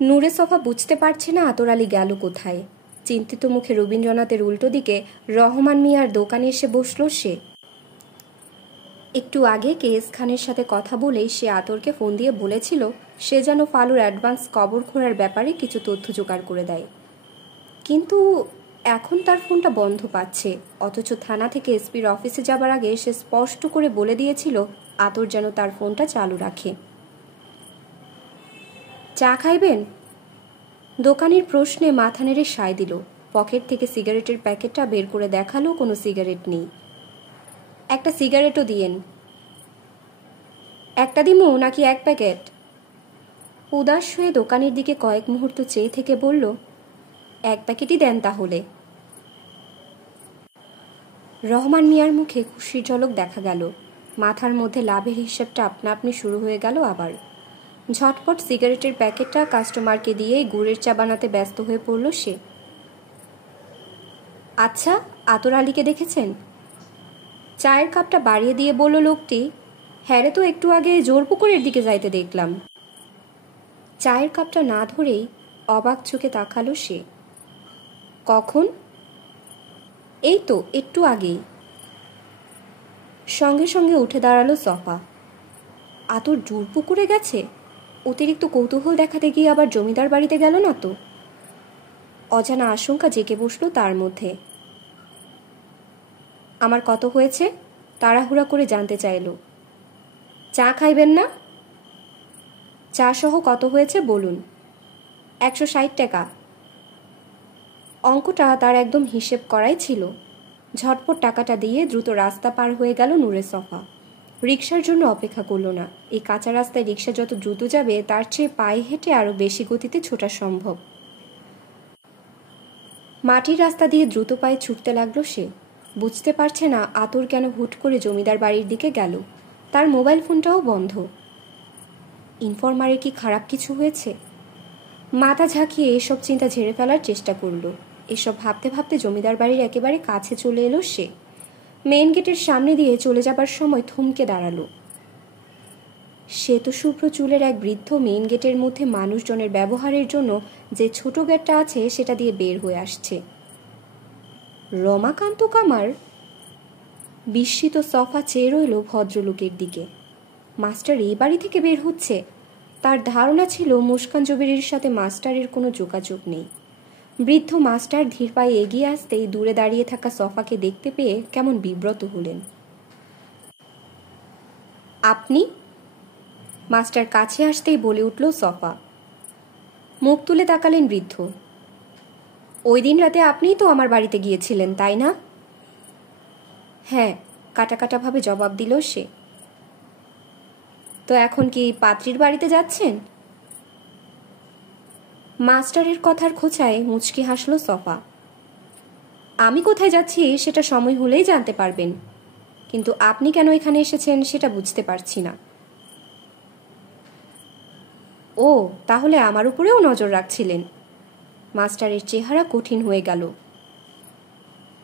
নূরে সফা বুঝতে পারছে না আতর আলী গেল কোথায়। চিন্তিত মুখে রবীন্দ্রনাথের উল্টো দিকে রহমান মিয়ার দোকানে এসে বসল সে। একটু আগে কেএস খানের সাথে কথা বলেই সে আতরকে ফোন দিয়ে বলেছিল সে যেন ফালুর অ্যাডভান্স কবর খোঁড়ার ব্যাপারে কিছু তথ্য জোগাড় করে দেয়। কিন্তু এখন তার ফোনটা বন্ধ পাচ্ছে, অথচ থানা থেকে এসপির অফিসে যাবার আগে সে স্পষ্ট করে বলে দিয়েছিল আতর যেন তার ফোনটা চালু রাখে। চা খাইবেন? দোকানির প্রশ্নে মাথা নেড়ে সায় দিল। পকেট থেকে সিগারেটের প্যাকেটটা বের করে দেখালো কোনো সিগারেট নেই। একটা সিগারেটও দিয়েন। একটা দিমু নাকি এক প্যাকেট? উদাস হয়ে দোকানের দিকে কয়েক মুহূর্ত চেয়ে থেকে বলল, এক প্যাকেটই দেন তাহলে। রহমান মিয়ার মুখে খুশির ঝলক দেখা গেল। মাথার মধ্যে লাভের হিসাবটা আপনা আপনি শুরু হয়ে গেল আবার। ঝটপট সিগারেটের প্যাকেটটা কাস্টমারকে দিয়ে গুড়ের চা বানাতে ব্যস্ত হয়ে পড়ল সে। আচ্ছা, আতর আলীকে দেখেছেন? চায়ের কাপটা বাড়িয়ে দিয়ে বলল লোকটি, হ্যাঁ রে, তো একটু আগে জোরপুকুরের দিকে যাইতে দেখলাম। চায়ের কাপটা না ধরেই অবাক চোখে তাকালো সে। কখন? এই তো একটু আগেই। সঙ্গে সঙ্গে উঠে দাঁড়ালো সফা। আতর জোরপুকুরে গেছে? অতিরিক্ত কৌতূহল দেখাতে গিয়ে আবার জমিদার বাড়িতে গেল না তো? অজানা আশঙ্কা জেগে বসল তার মধ্যে। আমার কত হয়েছে? তাড়াহুড়া করে জানতে চাইল। চা খাইবেন না? চা সহ কত হয়েছে বলুন। 160 টাকা। অঙ্কটা তার একদম হিসেব করাই ছিল। ঝটপট টাকাটা দিয়ে দ্রুত রাস্তা পার হয়ে গেল নূরে সফা। রিকশার জন্য অপেক্ষা করল না। এই কাঁচা রাস্তায় রিকশা যত দ্রুত যাবে তার চেয়ে পায়ে হেঁটে আরও বেশি গতিতে ছোটা সম্ভব। মাটির রাস্তা দিয়ে দ্রুত পায়ে ছুটতে লাগলো সে। বুঝতে পারছে না আতর কেন হুট করে জমিদার বাড়ির দিকে গেল। তার মোবাইল ফোনটাও বন্ধ। ইনফরমারের কি খারাপ কিছু হয়েছে? মাথা ঝাঁকিয়ে এসব চিন্তা ঝেড়ে ফেলার চেষ্টা করল। এসব ভাবতে ভাবতে জমিদার বাড়ির একেবারে কাছে চলে এলো সে। মেইন গেটের সামনে দিয়ে চলে যাবার সময় থমকে দাঁড়ালো। শ্বেত শুভ্র চুলের এক বৃদ্ধ মেইন গেটের মধ্যে মানুষজনের ব্যবহারের জন্য যে ছোট গেটটা আছে সেটা দিয়ে বের হয়ে আসছে। রমাকান্ত কামার? বিস্মিত সফা চেয়ে রইল ভদ্রলোকের দিকে। মাস্টার এই বাড়ি থেকে বের হচ্ছে? তার ধারণা ছিল মুস্কান জবিরের সাথে মাস্টারের কোনো যোগাযোগ নেই। বৃদ্ধ মাস্টার ধীর পায়ে এগিয়ে আসতেই দূরে দাঁড়িয়ে থাকা সফাকে দেখতে পেয়ে কেমন বিব্রত হলেন। আপনি? মাস্টার কাছে আসতেই বলে উঠল সফা। মুখ তুলে তাকালেন বৃদ্ধ। ওই দিন রাতে আপনিই তো আমার বাড়িতে গিয়েছিলেন, তাই না? হ্যাঁ, কাটা কাটা ভাবে জবাব দিল সে। তো এখন কি পাত্রীর বাড়িতে যাচ্ছেন? মাস্টারের কথার খোঁচায় মুচকি হাসল সফা। আমি কোথায় যাচ্ছি সেটা সময় হলেই জানতে পারবেন, কিন্তু আপনি কেন এখানে এসেছেন সেটা বুঝতে পারছি না। ও, তাহলে আমার উপরেও নজর রাখছিলেন? মাস্টারের চেহারা কঠিন হয়ে গেল।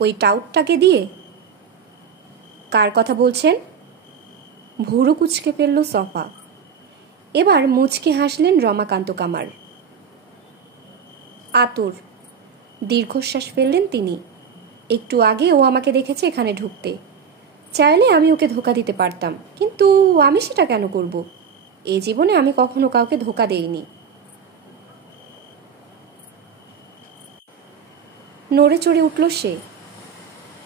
ওই টাউটটাকে দিয়ে? কার কথা বলছেন? ভুরু কুচকে ফেলল সফা। এবার মুচকি হাসলেন রমাকান্ত কামার। আতর। দীর্ঘশ্বাস ফেললেন তিনি। একটু আগে ও আমাকে দেখেছে এখানে ঢুকতে। চাইলে আমি ওকে ধোকা দিতে পারতাম, কিন্তু আমি সেটা কেন করব? এ জীবনে আমি কখনো কাউকে ধোকা দেইনি। নড়ে চড়ে উঠল সে।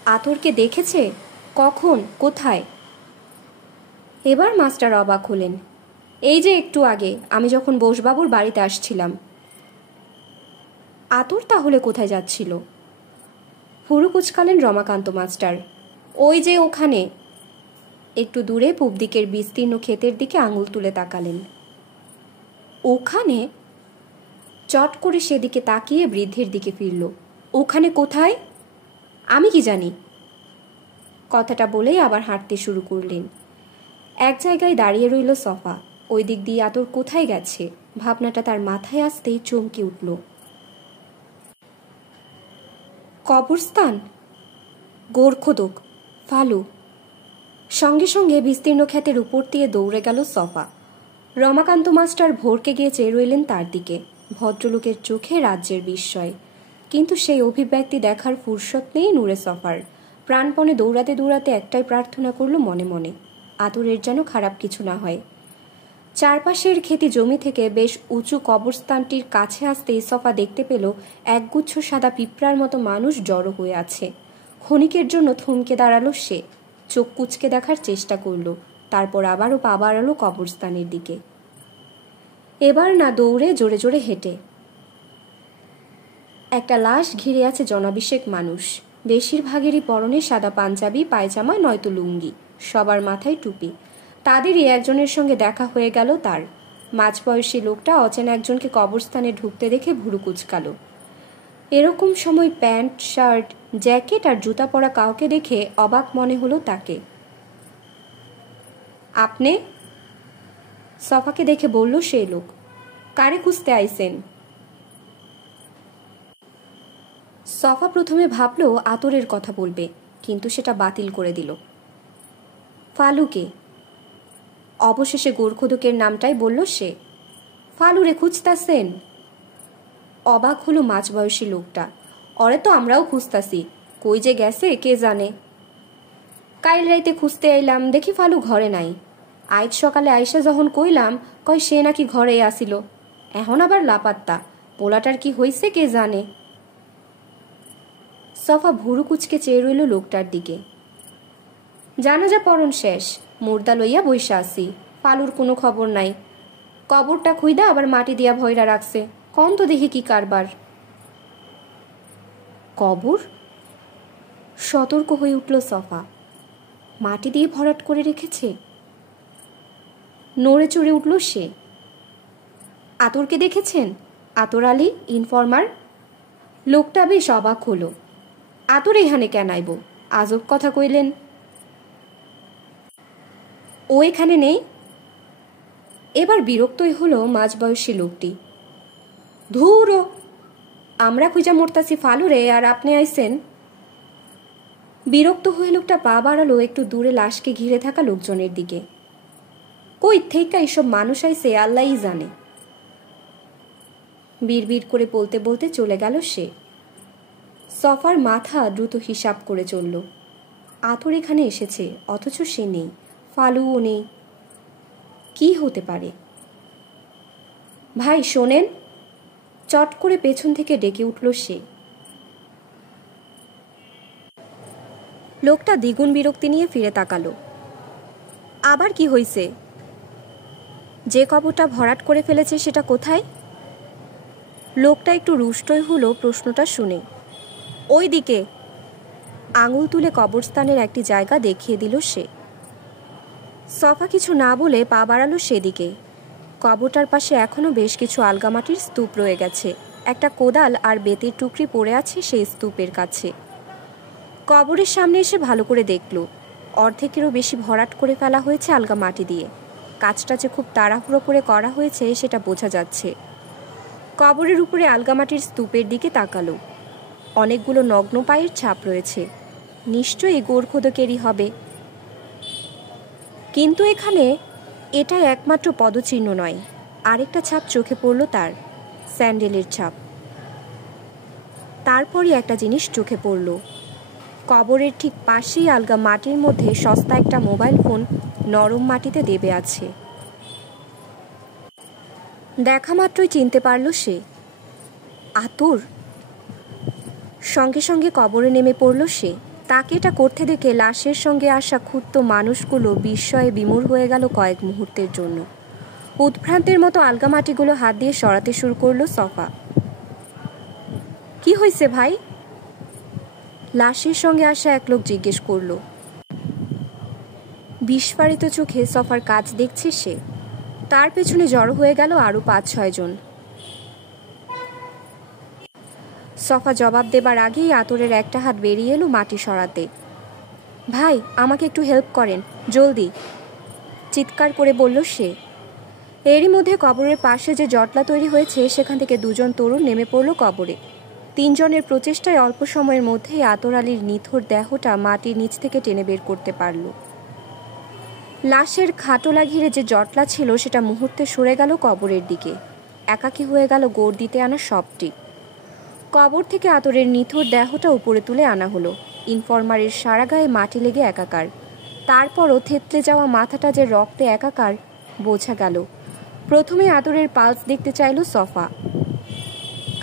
আতরকে দেখেছে? কখন? কোথায়? এবার মাস্টার অবাক হলেন। এই যে একটু আগে আমি যখন বোসবাবুর বাড়িতে আসছিলাম। আতর তাহলে কোথায় যাচ্ছিল? ভুরু কুচকালেন রমাকান্ত মাস্টার। ওই যে ওখানে। একটু দূরে পূব দিকের বিস্তীর্ণ ক্ষেতের দিকে আঙুল তুলে তাকালেন। ওখানে? চট করে সেদিকে তাকিয়ে বৃদ্ধের দিকে ফিরল। ওখানে কোথায়? আমি কি জানি? কথাটা বলেই আবার হাঁটতে শুরু করলেন। এক জায়গায় দাঁড়িয়ে রইল সফা। ওই দিক দিয়ে আতর কোথায় গেছে ভাবনাটা তার মাথায় আসতেই চমকে উঠল। কবরস্থান, গোরখোদক, ফালু। সঙ্গে সঙ্গে বিস্তীর্ণ ক্ষেতের উপর দিয়ে দৌড়ে গেল সফা। রমাকান্ত মাস্টার ভোরকে গিয়ে চেয়ে রইলেন তার দিকে। ভদ্রলোকের চোখে রাজ্যের বিস্ময়, কিন্তু সেই অভিব্যক্তি দেখার ফুরসত নেই নূরে সফার। প্রাণপণে দৌড়াতে দৌড়াতে একটাই প্রার্থনা করল মনে মনে, আতরের যেন খারাপ কিছু না হয়। চারপাশের খেতি জমি থেকে বেশ উঁচু কবরস্থানটির কাছে আসতেই সফা দেখতে পেল একগুচ্ছ সাদা পিঁপড়ার মতো মানুষ জড়ো হয়ে আছে। ক্ষণিকের জন্য থমকে দাঁড়ালো সে, চোখ কুঁচকে দেখার চেষ্টা করল, তারপর আবারও পা বাড়ালো কবরস্থানের দিকে। এবার না দৌড়ে, জোরে জোরে হেঁটে। একটা লাশ ঘিরে আছে জনাবিশেক মানুষ। বেশিরভাগেরই পরনে সাদা পাঞ্জাবি, পায়জামা নয়তো লুঙ্গি, সবার মাথায় টুপি। তাদেরই একজনের সঙ্গে দেখা হয়ে গেল তার। মাঝবয়সী লোকটা অচেনা একজনকে কবরস্থানে ঢুকতে দেখে ভুরু কুঁচকাল। এরকম সময় প্যান্ট, শার্ট, জ্যাকেট আর জুতা পরা কাউকে দেখে অবাক মনে হলো তাকে। আপনি? সফাকে দেখে বলল সেই লোক। কারে খুঁজতে আইসেন? সফা প্রথমে ভাবল আতরের কথা বলবে, কিন্তু সেটা বাতিল করে দিল। ফালুকে। অবশেষে গোরখোদকের নামটাই বলল সে। ফালুরে খুঁজতাছেন? অবাক হলো মাঝবয়সী লোকটা। অরে তো আমরাও খুঁজতাছি, কই যে গেছে কে জানে। কাইল রাইতে খুঁজতে আইলাম, দেখি ফালু ঘরে নাই। আইজ সকালে আইসা যখন কইলাম, কয় সে নাকি ঘরেই আসিল। এখন আবার লাপাত্তা, পোলাটার কি হইছে কে জানে। সফা ভুরু কুচকে চেয়ে রইল লোকটার দিকে। জানাজা পরন শেষ, মুর্দা লইয়া বইসা আসি, ফালুর কোনো খবর নাই। কবরটা খুইদা আবার মাটি দিয়া ভয়রা রাখছে, কম তো দেখি কি কারবার। কবর? সতর্ক হয়ে উঠল সফা। মাটি দিয়ে ভরাট করে রেখেছে? নড়ে চড়ে উঠল সে। আতরকে দেখেছেন? আতর আলী, ইনফরমার। লোকটা বেশ অবাক হলো। আতর এখানে কেন আইব? আজব কথা কইলেন। ও এখানে নেই? এবার বিরক্তই হলো মাঝবয়সী লোকটি। ধুরো, আমরা খুঁজা মরতাছি ফালুরে, আর আপনি আইসেন। বিরক্ত হয়ে লোকটা পা বাড়ালো একটু দূরে লাশকে ঘিরে থাকা লোকজনের দিকে। কই থেকে এইসব মানুষ আইসে আল্লাহই জানে। বিড়বিড় করে বলতে বলতে চলে গেল সে। সফার মাথা দ্রুত হিসাব করে চলল। আতর এখানে এসেছে, অথচ সে নেই, ফালুও নেই। কি হতে পারে? ভাই শোনেন, চট করে পেছন থেকে ডেকে উঠল সে। লোকটা দ্বিগুণ বিরক্তি নিয়ে ফিরে তাকালো। আবার কি হইছে? যে কবরটা ভরাট করে ফেলেছে সেটা কোথায়? লোকটা একটু রুষ্টই হলো প্রশ্নটা শুনে। ওই দিকে। আঙুল তুলে কবরস্থানের একটি জায়গা দেখিয়ে দিল সে। সফা কিছু না বলে পা বাড়ালো সেদিকে। কবরটার পাশে এখনো বেশ কিছু আলগামাটির স্তূপ রয়ে গেছে। একটা কোদাল আর বেতের টুকরি পড়ে আছে সেই স্তূপের কাছে। কবরের সামনে এসে ভালো করে দেখল, অর্ধেকেরও বেশি ভরাট করে ফেলা হয়েছে আলগা মাটি দিয়ে। কাজটা যে খুব তাড়াহুড়ো করে করা হয়েছে সেটা বোঝা যাচ্ছে। কবরের উপরে আলগামাটির স্তূপের দিকে তাকালো। অনেকগুলো নগ্ন পায়ের ছাপ রয়েছে, নিশ্চয়ই গোরখোদকেরই হবে। কিন্তু এখানে এটা একমাত্র পদচিহ্ন নয়, আরেকটা ছাপ চোখে পড়ল তার, স্যান্ডেলের ছাপ। তারপরই একটা জিনিস চোখে পড়ল, কবরের ঠিক পাশেই আলগা মাটির মধ্যে সস্তা একটা মোবাইল ফোন নরম মাটিতে দেবে আছে। দেখা মাত্রই চিনতে পারল সে। আতর। সঙ্গে সঙ্গে কবরে নেমে পড়ল সে। তাকে এটা করতে দেখে লাশের সঙ্গে আসা ক্ষুব্ধ মানুষগুলো বিস্ময়ে বিমূঢ় হয়ে গেল কয়েক মুহূর্তের জন্য। উদ্ভ্রান্তের মতো আলগা মাটিগুলো হাত দিয়ে সরাতে শুরু করলো সফা। কি হয়েছে ভাই? লাশের সঙ্গে আসা এক লোক জিজ্ঞেস করল। বিস্ফারিত চোখে সফার কাজ দেখছে সে। তার পেছনে জড়ো হয়ে গেল আরো ৫-৬ জন। সফা জবাব দেবার আগেই আতরের একটা হাত বেরিয়ে এলো মাটি সরাতে। ভাই, আমাকে একটু হেল্প করেন, জলদি, চিৎকার করে বলল সে। এরই মধ্যে কবরের পাশে যে জটলা তৈরি হয়েছে সেখান থেকে ২ জন তরুণ নেমে পড়ল কবরে। ৩ জনের প্রচেষ্টায় অল্প সময়ের মধ্যেই আতর আলীর নিথর দেহটা মাটির নিচ থেকে টেনে বের করতে পারল। লাশের খাটোলা ঘিরে যে জটলা ছিল সেটা মুহূর্তে সরে গেল কবরের দিকে। একাকী হয়ে গেল গোড় দিতে আনা সবটি। কবর থেকে আতরের নিথর দেহটা উপরে তুলে আনা হলো। ইনফরমারের সারা গায়ে মাটি লেগে একাকার। তারপরও থেতলে যাওয়া মাথাটা যে রক্তে একাকার বোঝা গেল। প্রথমে আতরের পালস দেখতে চাইল সফা।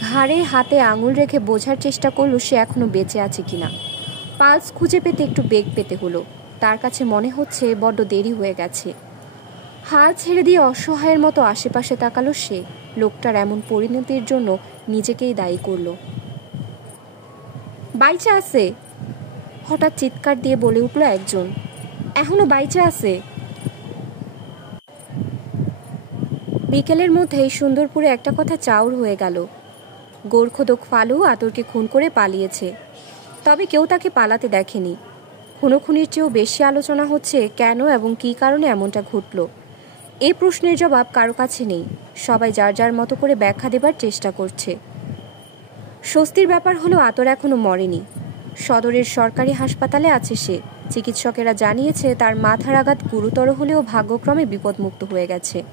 ঘাড়ে হাতে আঙুল রেখে বোঝার চেষ্টা করল সে এখনো বেঁচে আছে কিনা। পালস খুঁজে পেতে একটু বেগ পেতে হলো। তার কাছে মনে হচ্ছে বড্ড দেরি হয়ে গেছে। হাল ছেড়ে দিয়ে অসহায়ের মতো আশেপাশে তাকালো সে। লোকটার এমন পরিণতির জন্য নিজেকেই দায়ী করল। বাইচা আছে, হঠাৎ চিৎকার দিয়ে বলে উঠল একজন। এখনো বাইচা আছে। বিকেলের মধ্যেই সুন্দরপুরে একটা কথা চাউর হয়ে গেল। গোরখোদক ফালু আতরকে খুন করে পালিয়েছে। তবে কেউ তাকে পালাতে দেখেনি। খুনোখুনির চেয়েও বেশি আলোচনা হচ্ছে কেন এবং কী কারণে এমনটা ঘটল। এই প্রশ্নের জবাব কারো কাছে নেই। সবাই যার যার মতো করে ব্যাখ্যা দেবার চেষ্টা করছে। স্বস্তির ব্যাপার হলো আতর এখনো মরেনি। সদরের সরকারি হাসপাতালে আছে সে। চিকিৎসকেরা জানিয়েছে তার মাথার আঘাত গুরুতর হলেও ভাগ্যক্রমে বিপদমুক্ত হয়ে গেছে।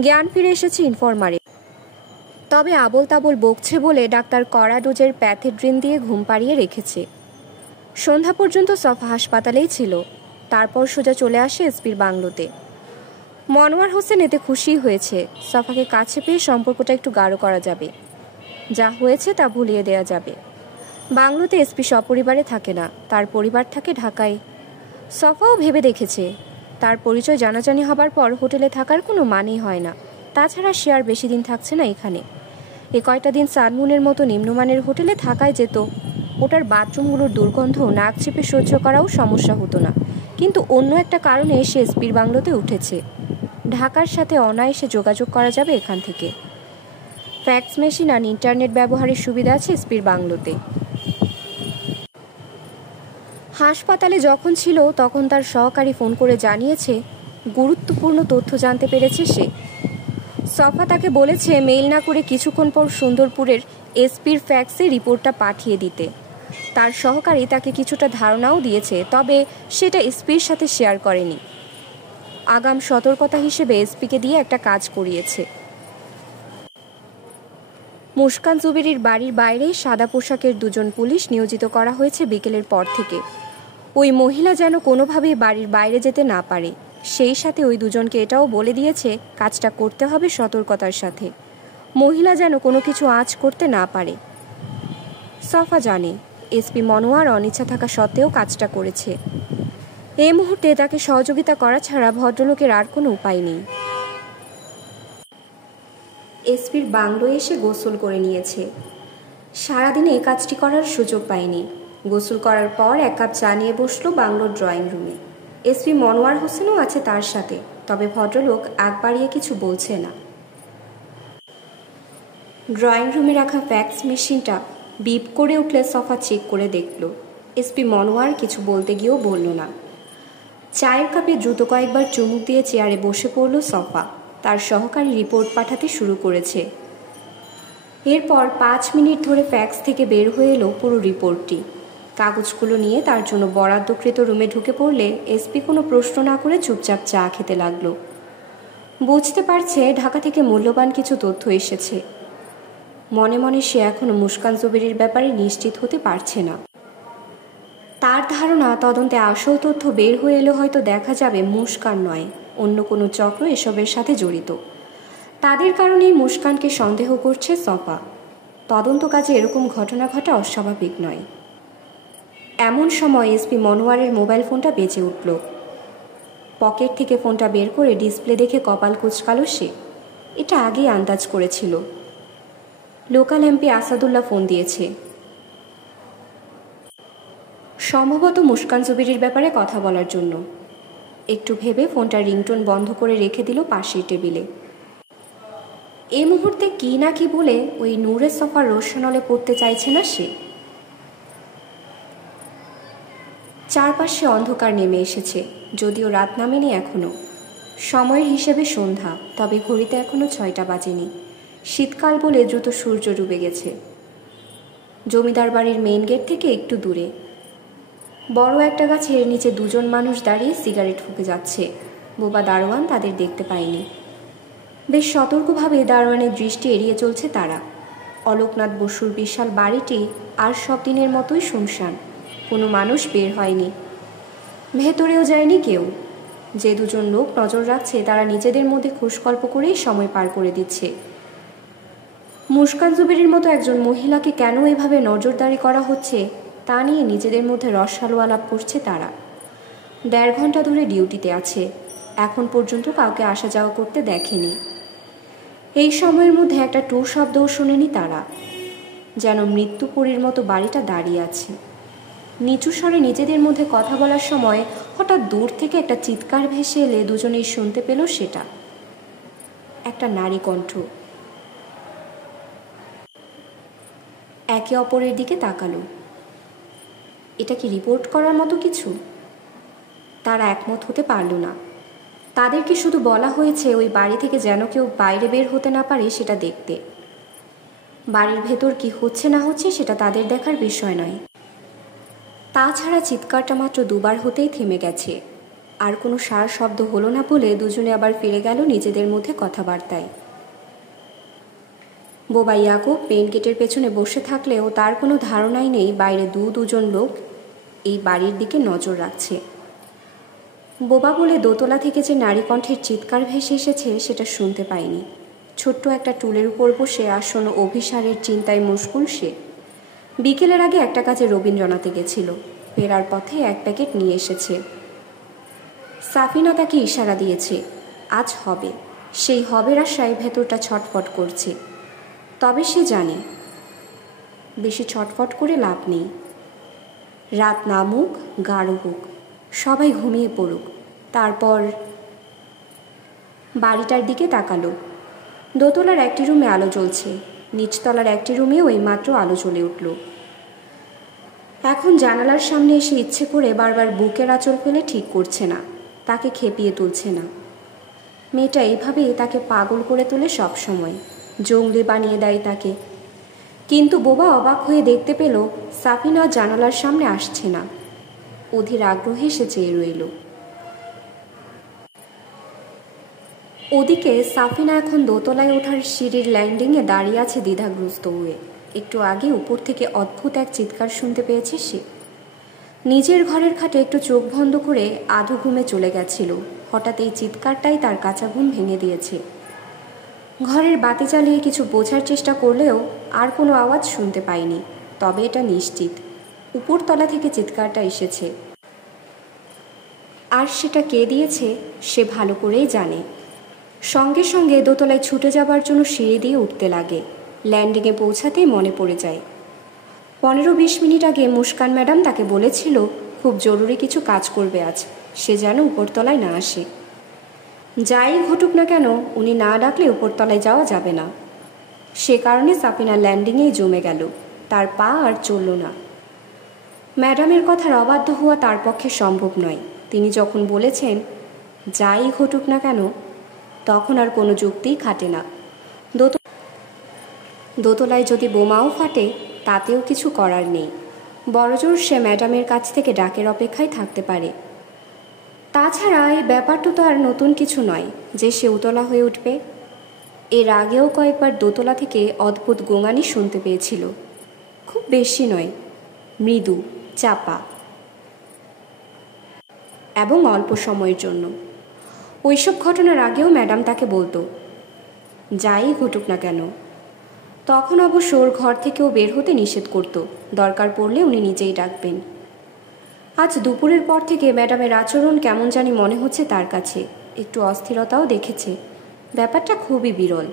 জ্ঞান ফিরে এসেছে ইনফরমারে। তবে আবল তাবল বকছে বলে ডাক্তার কড়া ডোজের প্যাথেড্রিন দিয়ে ঘুম পাড়িয়ে রেখেছে। সন্ধ্যা পর্যন্ত সফা হাসপাতালেই ছিল। তারপর সোজা চলে আসে এসপির বাংলোতে। মনোয়ার হোসেন এতে খুশি হয়েছে। সফাকে কাছে পেয়ে সম্পর্কটা একটু গাঢ় করা যাবে। যা হয়েছে তা ভুলিয়ে দেয়া যাবে। বাংলোতে এসপি সপরিবারে থাকে না, তার পরিবার থাকে ঢাকায়। সফাও ভেবে দেখেছে তার পরিচয় জানাজানি হবার পর হোটেলে থাকার কোনো মানেই হয় না। তাছাড়া সে আর বেশি দিন থাকছে না এখানে। এ কয়টা দিন সানমুনের মতো নিম্নমানের হোটেলে থাকায় যেত। ওটার বাথরুমগুলোর দুর্গন্ধ নাক চেপে সহ্য করাও সমস্যা হতো না। কিন্তু অন্য একটা কারণে সে এসপির বাংলোতে উঠেছে। ঢাকার সাথে অনায়াসে যোগাযোগ করা যাবে এখান থেকে। ফ্যাক্স মেশিন আর ইন্টারনেট ব্যবহারের সুবিধা আছে এসপির বাংলোতে। হাসপাতালে যখন ছিল তখন তার সহকারী ফোন করে জানিয়েছে গুরুত্বপূর্ণ তথ্য জানতে পেরেছে সে। সফা তাকে বলেছে মেইল না করে কিছুক্ষণ পর সুন্দরপুরের এসপির ফ্যাক্সে রিপোর্টটা পাঠিয়ে দিতে। তার সহকারী তাকে কিছুটা ধারণাও দিয়েছে, তবে সেটা এসপির সাথে শেয়ার করেনি। আগাম সতর্কতা হিসেবে এসপিকে দিয়ে একটা কাজ করিয়েছে। মুস্কান জুবেরির বাড়ির বাইরে সাদা পোশাকের দুজন পুলিশ নিয়োজিত করা হয়েছে বিকেলের পর থেকে। ওই মহিলা যেন কোনোভাবেই বাড়ির বাইরে যেতে না পারে। সেই সাথে ওই দুজনকে এটাও বলে দিয়েছে কাজটা করতে হবে সতর্কতার সাথে। মহিলা যেন কোনো কিছু আঁচ করতে না পারে। সফা জানে এসপি মনোয়ার অনিচ্ছা থাকা সত্ত্বেও কাজটা করেছে। এই মুহূর্তে তাকে সহযোগিতা করা ছাড়া ভদ্রলোকের আর কোনো উপায় নেই। এসপির বাংলো এসে গোসল করে নিয়েছে। সারাদিনে এই কাজটি করার সুযোগ পায়নি। গোসল করার পর এক কাপ চা নিয়ে বসলো বাংলোর ড্রয়িং রুমে। এসপি মনোয়ার হোসেনও আছে তার সাথে, তবে ভদ্রলোক আগ বাড়িয়ে কিছু বলছে না। ড্রয়িং রুমে রাখা ফ্যাক্স মেশিনটা বিপ করে উঠলে সফা চেক করে দেখল। এসপি মনোয়ার কিছু বলতে গিয়েও বলল না। চায়ের কাপে দ্রুত কয়েকবার চুমুক দিয়ে চেয়ারে বসে পড়ল সফা। তার সহকারী রিপোর্ট পাঠাতে শুরু করেছে। এরপর 5 মিনিট ধরে ফ্যাক্স থেকে বের হয়ে এলো পুরো রিপোর্টটি। কাগজগুলো নিয়ে তার জন্য বরাদ্দকৃত রুমে ঢুকে পড়লে এসপি কোনো প্রশ্ন না করে চুপচাপ চা খেতে লাগলো। বুঝতে পারছে ঢাকা থেকে মূল্যবান কিছু তথ্য এসেছে। মনে মনে সে এখনো মুস্কান জুবেরির ব্যাপারে নিশ্চিত হতে পারছে না। তার ধারণা তদন্তে আসল তথ্য বের হয়ে এলে হয়তো দেখা যাবে মুস্কান নয়, অন্য কোনো চক্র এসবের সাথে জড়িত। তাদের কারণেই মুস্কানকে সন্দেহ করছে সফা। তদন্ত কাজে এরকম ঘটনা ঘটা অস্বাভাবিক নয়। এমন সময় এসপি মনোয়ারের মোবাইল ফোনটা বেজে উঠল। পকেট থেকে ফোনটা বের করে ডিসপ্লে দেখে কপাল কুঁচকালো সে। এটা আগেই আন্দাজ করেছিল। লোকাল এমপি আসাদুল্লাহ ফোন দিয়েছে। সম্ভবত মুস্কান জুবেরির ব্যাপারে কথা বলার জন্য। একটু ভেবে ফোনটা রিংটোন বন্ধ করে রেখে দিল পাশের টেবিলে। এই মুহূর্তে কি না কি বলে ওই নূরের সফার রোশনলে পড়তে চাইছে না সে। চারপাশে অন্ধকার নেমে এসেছে, যদিও রাত নামেনি এখনো। সময়ের হিসেবে সন্ধ্যা, তবে ঘড়িতে এখনো 6টা বাজেনি। শীতকাল বলে দ্রুত সূর্য ডুবে গেছে। জমিদার বাড়ির মেইন গেট থেকে একটু দূরে বড় একটা গাছের নিচে দুজন মানুষ দাঁড়িয়ে সিগারেট ফুঁকে যাচ্ছে। বোবা দারোয়ান তাদের দেখতে পায়নি। বেশ সতর্কভাবে দারোয়ানের দৃষ্টি এড়িয়ে চলছে তারা। অলোকনাথ বসুর বিশাল বাড়িটি আর সব দিনের মতোই শুনশান। কোনো মানুষ বের হয়নি, ভেতরেও যায়নি কেউ। যে দুজন লোক নজর রাখছে তারা নিজেদের মধ্যে খুশগল্প করেই সময় পার করে দিচ্ছে। মুস্কান জুবেরির মতো একজন মহিলাকে কেন এভাবে নজরদারি করা হচ্ছে তা নিয়ে নিজেদের মধ্যে রসালো আলাপ করছে তারা। 1.5 ঘন্টা ধরে ডিউটিতে আছে, এখন পর্যন্ত কাউকে আসা যাওয়া করতে দেখেনি। এই সময়ের মধ্যে একটা টু শব্দও শোনেনি তারা। যেন মৃত্যুপুরীর মতো বাড়িটা দাঁড়িয়ে আছে। নিচু স্বরে নিজেদের মধ্যে কথা বলার সময় হঠাৎ দূর থেকে একটা চিৎকার ভেসে এলে দুজনেই শুনতে পেল সেটা একটা নারী কণ্ঠ। একে অপরের দিকে তাকালো। এটা কি রিপোর্ট করার মতো কিছু? তারা একমত হতে পারল না। তাদেরকে শুধু বলা হয়েছে ওই বাড়ি থেকে যেন কেউ বাইরে বের হতে না পারে সেটা দেখতে। বাড়ির ভেতর কি হচ্ছে না হচ্ছে সেটা তাদের দেখার বিষয় নয়। তাছাড়া চিৎকারটা মাত্র 2 বার হতেই থেমে গেছে। আর কোনো সার শব্দ হলো না বলে দুজনে আবার ফিরে গেল নিজেদের মধ্যে কথাবার্তায়। বোবা ইয়াকুব মেইন গেটের পেছনে বসে থাকলেও তার কোনো ধারণাই নেই বাইরে দুজন লোক এই বাড়ির দিকে নজর রাখছে। বোবা বলে দোতলা থেকে যে নারী কণ্ঠের চিৎকার ভেসে এসেছে সেটা শুনতে পায়নি। ছোট্ট একটা টুলের উপর বসে আসন্ন অভিসারের চিন্তায় মশগুল সে। বিকেলের আগে একটা কাজে রবীন্দ্রনাথে গেছিল, ফেরার পথে 1 প্যাকেট নিয়ে এসেছে। সাফিনা তাকে ইশারা দিয়েছে, আজ হবে। সেই হবের আশায় ভেতরটা ছটফট করছে। তবে সে জানে বেশি ছটফট করে লাভ নেই। রাত নামুক, গাঢ় হোক, সবাই ঘুমিয়ে পড়ুক, তারপর। বাড়িটার দিকে তাকালো। দোতলার একটি রুমে আলো জ্বলছে, নিচতলার একটি রুমেও এইমাত্র আলো জ্বলে উঠল। এখন জানালার সামনে এসে ইচ্ছে করে বারবার বুকের আঁচল ফেলে ঠিক করছে না, তাকে খেপিয়ে তুলছে না। মেয়েটা এইভাবেই তাকে পাগল করে তোলে সব সময়, জঙ্গলি বানিয়ে দেয় তাকে। কিন্তু বোবা অবাক হয়ে দেখতে পেল সাফিনা জানালার সামনে আসছে না। অধীর আগ্রহে সে চেয়ে রইল। ওদিকে সাফিনা এখন দোতলায় ওঠার সিঁড়ির ল্যান্ডিংয়ে দাঁড়িয়ে আছে দ্বিধাগ্রস্ত হয়ে। একটু আগে উপর থেকে অদ্ভুত এক চিৎকার শুনতে পেয়েছে সে। নিজের ঘরের খাটে একটু চোখ বন্ধ করে আধো ঘুমে চলে গেছিল। হঠাৎ এই চিৎকারটাই তার কাঁচা ঘুম ভেঙে দিয়েছে। ঘরের বাতি জ্বালিয়ে কিছু বোঝার চেষ্টা করলেও আর কোনো আওয়াজ শুনতে পায়নি। তবে এটা নিশ্চিত উপরতলা থেকে চিৎকারটা এসেছে। আর সেটা কে দিয়েছে সে ভালো করেই জানে। সঙ্গে সঙ্গে দোতলায় ছুটে যাবার জন্য সিঁড়ি দিয়ে উঠতে লাগে। ল্যান্ডিংয়ে পৌঁছাতেই মনে পড়ে যায় 15-20 মিনিট আগে মুস্কান ম্যাডাম তাকে বলেছিল খুব জরুরি কিছু কাজ করবে আজ, সে যেন উপরতলায় না আসে। যাই ঘটুক না কেন উনি না ডাকলে উপরতলায় যাওয়া যাবে না। সে কারণে সাফিনা ল্যান্ডিংয়েই জমে গেল, তার পা আর চলল না। ম্যাডামের কথার অবাধ্য হওয়া তার পক্ষে সম্ভব নয়। তিনি যখন বলেছেন যাই ঘটুক না কেন, তখন আর কোনো যুক্তিই খাটে না। দোতলায় যদি বোমাও ফাটে তাতেও কিছু করার নেই, বড়জোর সে ম্যাডামের কাছ থেকে ডাকের অপেক্ষায় থাকতে পারে। তাছাড়া এই ব্যাপারটা তো আর নতুন কিছু নয় যে সে উতলা হয়ে উঠবে। এর আগেও কয়েকবার দোতলা থেকে অদ্ভুত গোঙানি শুনতে পেয়েছিল, খুব বেশি নয়, মৃদু, চাপা এবং অল্প সময়ের জন্য। ওইসব ঘটনার আগেও ম্যাডাম তাকে বলতো যাই ঘটুক না কেন। তখন অবশ্য ওর ঘর থেকেও বের হতে নিষেধ করত, দরকার পড়লে উনি নিজেই ডাকবেন। আজ দুপুরের পর থেকে ম্যাডামের আচরণ কেমন জানি মনে হচ্ছে তার কাছে। একটু অস্থিরতাও দেখেছে, ব্যাপারটা খুবই বিরল।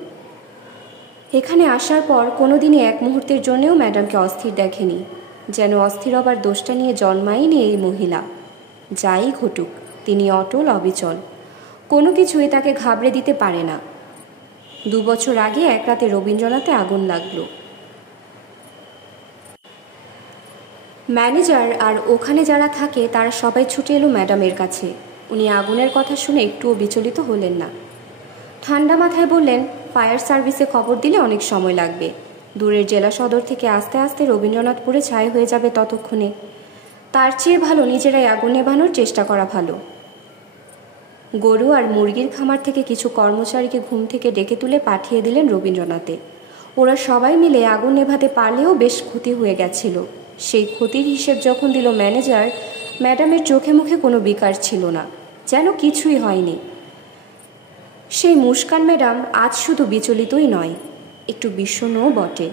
এখানে আসার পর কোনো দিনই এক মুহূর্তের জন্যেও ম্যাডামকে অস্থির দেখেনি, যেন অস্থির হবার দোষটা নিয়ে জন্মায়নি এই মহিলা। যাই ঘটুক তিনি অটল অবিচল, কোনো কিছুই তাকে ঘাবড়ে দিতে পারে না। 2 বছর আগে এক রাতে রবীন্দ্রনাথে আগুন লাগলো। ম্যানেজার আর ওখানে যারা থাকে তারা সবাই ছুটে এলো ম্যাডামের কাছে। উনি আগুনের কথা শুনে একটুও বিচলিত হলেন না। ঠান্ডা মাথায় বললেন ফায়ার সার্ভিসে খবর দিলে অনেক সময় লাগবে। দূরের জেলা সদর থেকে আস্তে আস্তে রবীন্দ্রনাথপুরে ছাই হয়ে যাবে ততক্ষণে। তার চেয়ে ভালো নিজেরাই আগুন নেভানোর চেষ্টা করা ভালো। গরু আর মুরগির খামার থেকে কিছু কর্মচারীকে ঘুম থেকে ডেকে তুলে পাঠিয়ে দিলেন রবীন্দ্রনাথে। ওরা সবাই মিলে আগুন নেভাতে পারলেও বেশ ক্ষতি হয়ে গেছিল। সেই ক্ষতির হিসেব যখন দিল ম্যানেজার, ম্যাডামের চোখে মুখে কোনো বিকার ছিল না, যেন কিছুই হয়নি। সেই মুস্কান ম্যাডাম আজ শুধু বিচলিতই নয়, একটু বিষণ্ণও বটে।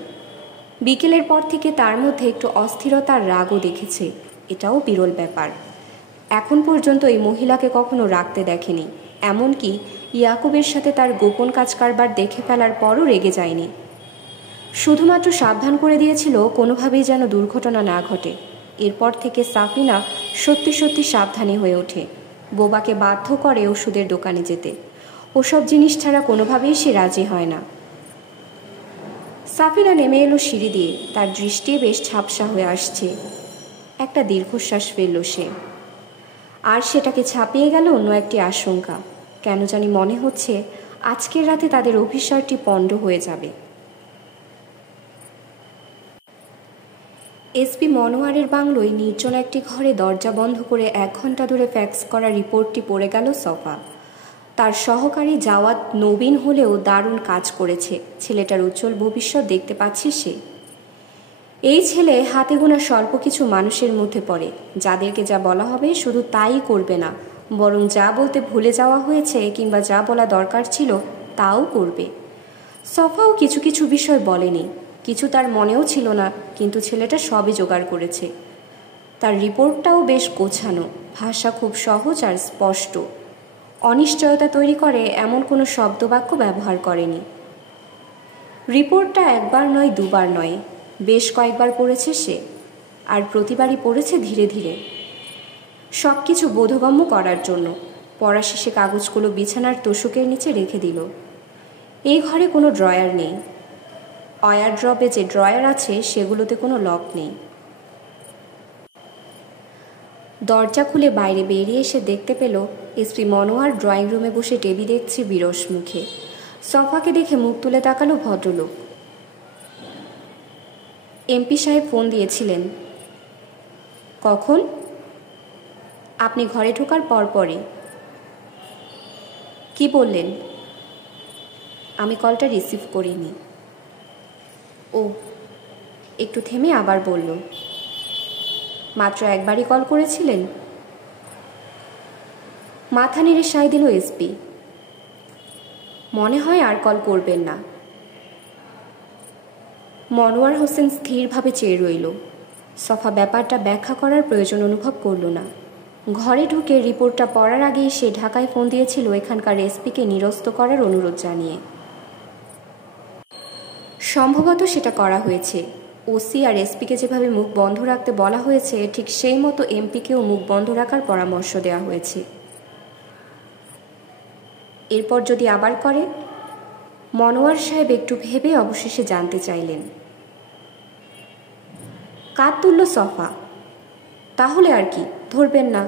বিকেলের পর থেকে তার মধ্যে একটু অস্থিরতার রাগও দেখেছে, এটাও বিরল ব্যাপার। এখন পর্যন্ত এই মহিলাকে কখনো রাগতে দেখেনি, এমনকি ইয়াকুবের সাথে তার গোপন কাজ কারবার দেখে ফেলার পরও রেগে যায়নি। শুধুমাত্র সাবধান করে দিয়েছিল কোনোভাবেই যেন দুর্ঘটনা না ঘটে। এরপর থেকে সাফিনা সত্যি সত্যি সাবধানী হয়ে ওঠে, বোবাকে বাধ্য করে ওষুধের দোকানে যেতে। ওসব জিনিস ছাড়া কোনোভাবেই সে রাজি হয় না। সাফিনা নেমে এলো সিঁড়ি দিয়ে, তার দৃষ্টি বেশ ঝাপসা হয়ে আসছে। একটা দীর্ঘশ্বাস ফেলল সে, আর সেটাকে ছাপিয়ে গেল অন্য একটি আশঙ্কা। কেন জানি মনে হচ্ছে আজকের রাতে তাদের অভিসারটি পণ্ড হয়ে যাবে। এসপি মনোয়ারের বাংলোয় নির্জন একটি ঘরে দরজা বন্ধ করে 1 ঘন্টা ধরে ফ্যাক্স করা রিপোর্টটি পড়ে গেল সফা। তার সহকারী জাওয়াত নবীন হলেও দারুণ কাজ করেছে, ছেলেটার উজ্জ্বল ভবিষ্যৎ দেখতে পাচ্ছে সে। এই ছেলে হাতে গোনা স্বল্প কিছু মানুষের মধ্যে পড়ে, যাদেরকে যা বলা হবে শুধু তাই করবে না, বরং যা বলতে ভুলে যাওয়া হয়েছে কিংবা যা বলা দরকার ছিল তাও করবে। সফাও কিছু কিছু বিষয় বলেনি, কিছু তার মনেও ছিল না, কিন্তু ছেলেটা সবই জোগাড় করেছে। তার রিপোর্টটাও বেশ গোছানো, ভাষা খুব সহজ আর স্পষ্ট, অনিশ্চয়তা তৈরি করে এমন কোনো শব্দবাক্য ব্যবহার করেনি। রিপোর্টটা একবার নয় দুবার নয়, বেশ কয়েকবার পড়েছে সে, আর প্রতিবারই পড়েছে ধীরে ধীরে, সব কিছু বোধগম্য করার জন্য। পড়া শেষে কাগজগুলো বিছানার তোষকের নিচে রেখে দিল। এই ঘরে কোনো ড্রয়ার নেই, ওয়ারড্রবে যে ড্রয়ার আছে সেগুলোতে কোনো লক নেই। দরজা খুলে বাইরে বেরিয়ে এসে দেখতে পেল এসপি মনোয়ার ড্রয়িং রুমে বসে টিভি দেখছে বিরস মুখে। সফাকে দেখে মুখ তুলে তাকালো ভদ্রলোক। এমপি সাহেব ফোন দিয়েছিলেন। কখন? আপনি ঘরে ঢোকার পরপরই। কি বললেন? আমি কলটা রিসিভ করিনি। ও, একটু থেমে আবার বলল, মাত্র একবারই কল করেছিলেন? মাথা নেড়ে সায় দিল এসপি। মনে হয় আর কল করবেন না। মনোয়ার হোসেন স্থিরভাবে চেয়ে রইল। সফা ব্যাপারটা ব্যাখ্যা করার প্রয়োজন অনুভব করল না। ঘরে ঢুকে রিপোর্টটা পড়ার আগেই সে ঢাকায় ফোন দিয়েছিল এখানকার এসপিকে নিরস্ত করার অনুরোধ জানিয়ে। সম্ভবত সেটা করা হয়েছে। ওসি আর এসপিকে যেভাবে মুখ বন্ধ রাখতে বলা হয়েছে, ঠিক সেই মতো এমপিকেও মুখ বন্ধ রাখার পরামর্শ দেওয়া হয়েছে। এরপর যদি আবার করে? মনোয়ার সাহেব একটু ভেবে অবশেষে জানতে চাইলেন। কাঁধ তুলল সফা। তাহলে আর কি, ধরবেন না,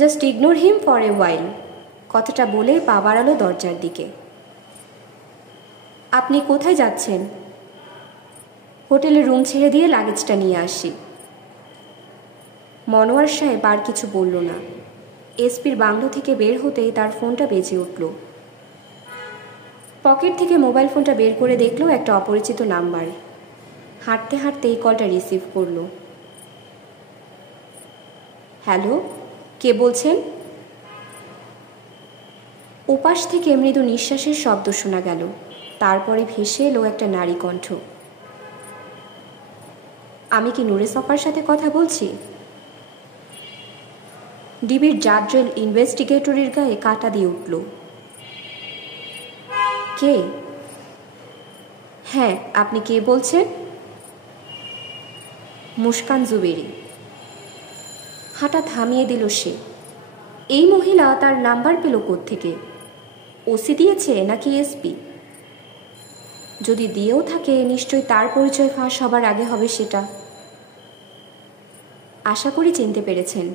just ignore him for a while. কথাটা বলেই পা বাড়ালো দরজার দিকে। আপনি কোথায় যাচ্ছেন? হোটেলে রুম ছেড়ে দিয়ে লাগেজটা নিয়ে আসি। মনোয়ার সাহেব আর কিছু বলল না। এসপির বাংলো থেকে বের হতেই তার ফোনটা বেজে উঠল। পকেট থেকে মোবাইল ফোনটা বের করে দেখল একটা অপরিচিত নাম্বার। হাঁটতে হাঁটতে এই কলটা রিসিভ করল। হ্যালো, কে বলছেন? ওপাশ থেকে মৃদু নিঃশ্বাসের শব্দ শোনা গেল। তারপরে ভেসে এলো একটা নারী কণ্ঠ। আমি কি নুরে সফার সাথে কথা বলছি? ডিবির জাড্রেল ইনভেস্টিগেটরের গায়ে কাঁটা দিয়ে উঠল। কে? হ্যাঁ, আপনি কে বলছেন? মুস্কান জুবেরি। হাঁটা থামিয়ে দিল সে। এই মহিলা তার নাম্বার পেল কোত্থেকে? ওসি দিয়েছে নাকি এসপি? যদি দিয়েও থাকে, নিশ্চয়ই তার পরিচয় ফাঁস হবার আগে হবে সেটা। আশা করি চিনতে পেরেছেন।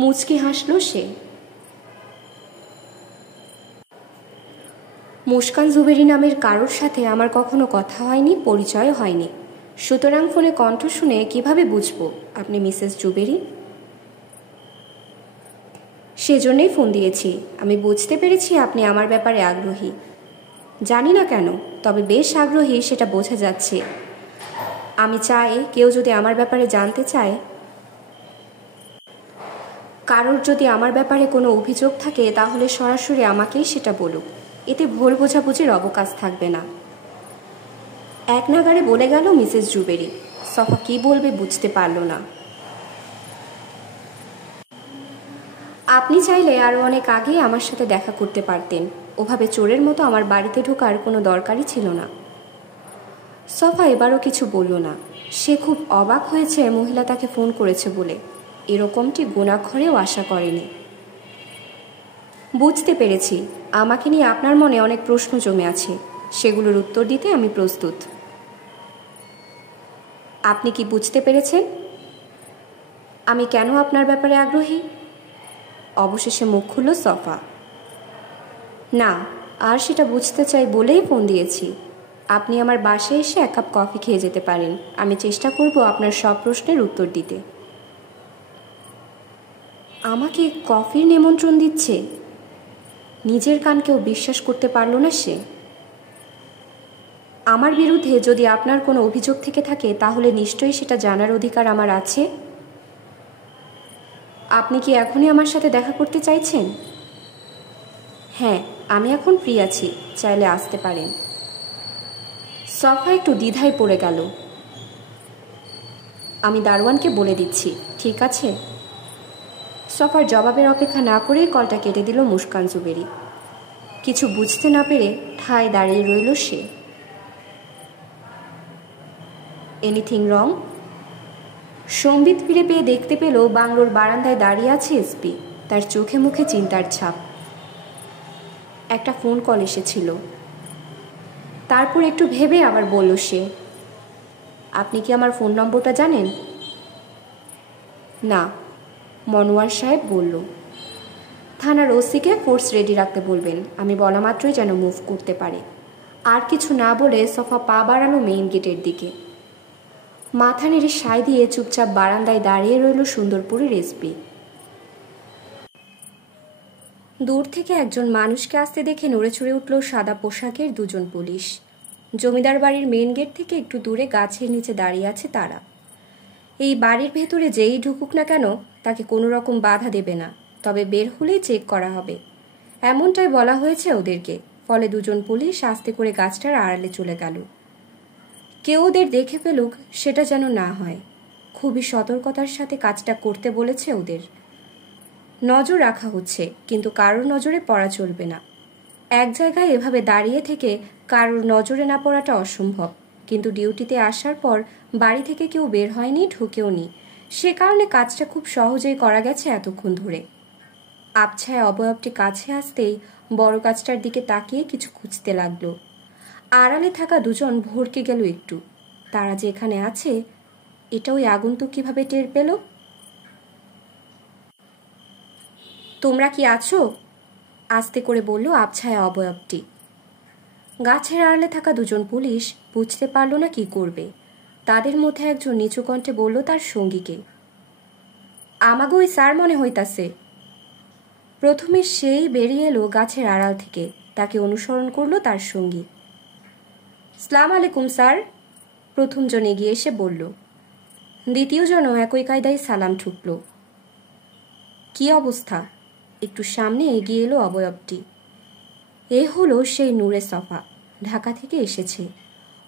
মুচকি হাসল সে। মুস্কান জুবেরি নামের কারোর সাথে আমার কখনো কথা হয়নি, পরিচয় হয়নি, সুতরাং ফোনে কণ্ঠ শুনে কিভাবে বুঝবো আপনি মিসেস জুবেরি? সেজন্যই ফোন দিয়েছি। আমি বুঝতে পেরেছি আপনি আমার ব্যাপারে আগ্রহী। জানি না কেন, তবে বেশ আগ্রহী সেটা বোঝা যাচ্ছে। আমি চাই কেউ যদি আমার ব্যাপারে জানতে চায়, কারোর যদি আমার ব্যাপারে কোনো অভিযোগ থাকে তাহলে সরাসরি আমাকেই সেটা বলুক। এতে ভুল বোঝাবুঝির অবকাশ থাকবে না। এক নাগাড়ে বলে গেল মিসেস জুবেরি। সফা কি বলবে বুঝতে পারল না। আপনি চাইলে আরও অনেক আগেই আমার সাথে দেখা করতে পারতেন। ওভাবে চোরের মতো আমার বাড়িতে ঢোকার কোনো দরকারই ছিল না। সফা এবারও কিছু বলল না। সে খুব অবাক হয়েছে মহিলা তাকে ফোন করেছে বলে। এরকমটি গোনাক্ষরেও আশা করেনি। বুঝতে পেরেছি, আমাকে নিয়ে আপনার মনে অনেক প্রশ্ন জমে আছে। সেগুলোর উত্তর দিতে আমি প্রস্তুত। আপনি কি বুঝতে পেরেছেন আমি কেন আপনার ব্যাপারে আগ্রহী? অবশেষে মুখ খুলল সফা। না, আর সেটা বুঝতে চাই বলেই ফোন দিয়েছি। আপনি আমার বাসায় এসে এক কাপ কফি খেয়ে যেতে পারেন। আমি চেষ্টা করব আপনার সব প্রশ্নের উত্তর দিতে। আমাকে কফির নিমন্ত্রণ দিচ্ছে? নিজের কানকেও বিশ্বাস করতে পারল না সে। আমার বিরুদ্ধে যদি আপনার কোনো অভিযোগ থেকে থাকে তাহলে নিশ্চয়ই সেটা জানার অধিকার আমার আছে। আপনি কি এখনই আমার সাথে দেখা করতে চাইছেন? হ্যাঁ, আমি এখন ফ্রি আছি, চাইলে আসতে পারেন। সফা একটু দ্বিধায় পড়ে গেল। আমি দারোয়ানকে বলে দিচ্ছি, ঠিক আছে? সফার জবাবের অপেক্ষা না করেই কলটা কেটে দিল মুস্কান জুবেরি। কিছু বুঝতে না পেরে ঠায় দাঁড়িয়ে রইল সে। Anything wrong? সম্বিত ফিরে পেয়ে দেখতে পেল বাংলোর বারান্দায় দাঁড়িয়ে আছে এসপি। তার চোখে মুখে চিন্তার ছাপ। একটা ফোন কল এসেছিল। তারপর একটু ভেবে আবার বলল সে, আপনি কি আমার ফোন নম্বরটা জানেন? না, মনোয়ার সাহেব বলল। থানার ওসিকে ফোর্স রেডি রাখতে বলবেন, আমি বলা মাত্রই যেন মুভ করতে পারে। আর কিছু না বলে সফা পা বাড়ালো মেইন গেটের দিকে। মাথা নেড়ে সায় দিয়ে চুপচাপ বারান্দায় দাঁড়িয়ে রইল সুন্দরপুরের এসপি। দূর থেকে একজন মানুষকে আসতে দেখে নড়ে চড়ে উঠল সাদা পোশাকের দুজন পুলিশ। জমিদার বাড়ির মেইন গেট থেকে একটু দূরে গাছের নিচে দাঁড়িয়ে আছে তারা। এই বাড়ির ভেতরে যেই ঢুকুক না কেন তাকে কোনো রকম বাধা দেবে না, তবে বের হলেই চেক করা হবে, এমনটাই বলা হয়েছে ওদেরকে। ফলে দুজন পুলিশ আস্তে করে গাছটার আড়ালে চলে গেল। কেউ ওদের দেখে ফেলুক সেটা যেন না হয়। খুবই সতর্কতার সাথে কাজটা করতে বলেছে ওদের। নজর রাখা হচ্ছে, কিন্তু কারোর নজরে পড়া চলবে না। এক জায়গায় এভাবে দাঁড়িয়ে থেকে কারোর নজরে না পড়াটা অসম্ভব, কিন্তু ডিউটিতে আসার পর বাড়ি থেকে কেউ বের হয়নি, ঢুকেও নি। সে কারণে কাজটা খুব সহজেই করা গেছে এতক্ষণ ধরে। আবছায় অবয়বটি কাছে আসতেই বড় কাজটার দিকে তাকিয়ে কিছু খুঁজতে লাগলো। আড়ালে থাকা দুজন ভরকে গেল একটু। তারা যে এখানে আছে এটা ওই আগন্তুক কিভাবে টের পেল? তোমরা কি আছো? আস্তে করে বলল আবছায়া অবয়বটি। গাছের আড়ালে থাকা দুজন পুলিশ বুঝতে পারল না কি করবে। তাদের মধ্যে একজন নিচু কণ্ঠে বলল তার সঙ্গীকে, আমাগো ওই স্যার মনে হইতাছে। প্রথমে সেই বেরিয়ে এলো গাছের আড়াল থেকে। তাকে অনুসরণ করলো তার সঙ্গী। সালাম আলাইকুম স্যার, প্রথম জন এগিয়ে এসে বলল। দ্বিতীয় জনও একই কায়দায় সালাম ঠুকল। কি অবস্থা? একটু সামনে এগিয়ে এলো অবয়বটি। এ হলো সেই নূরে সফা, ঢাকা থেকে এসেছে।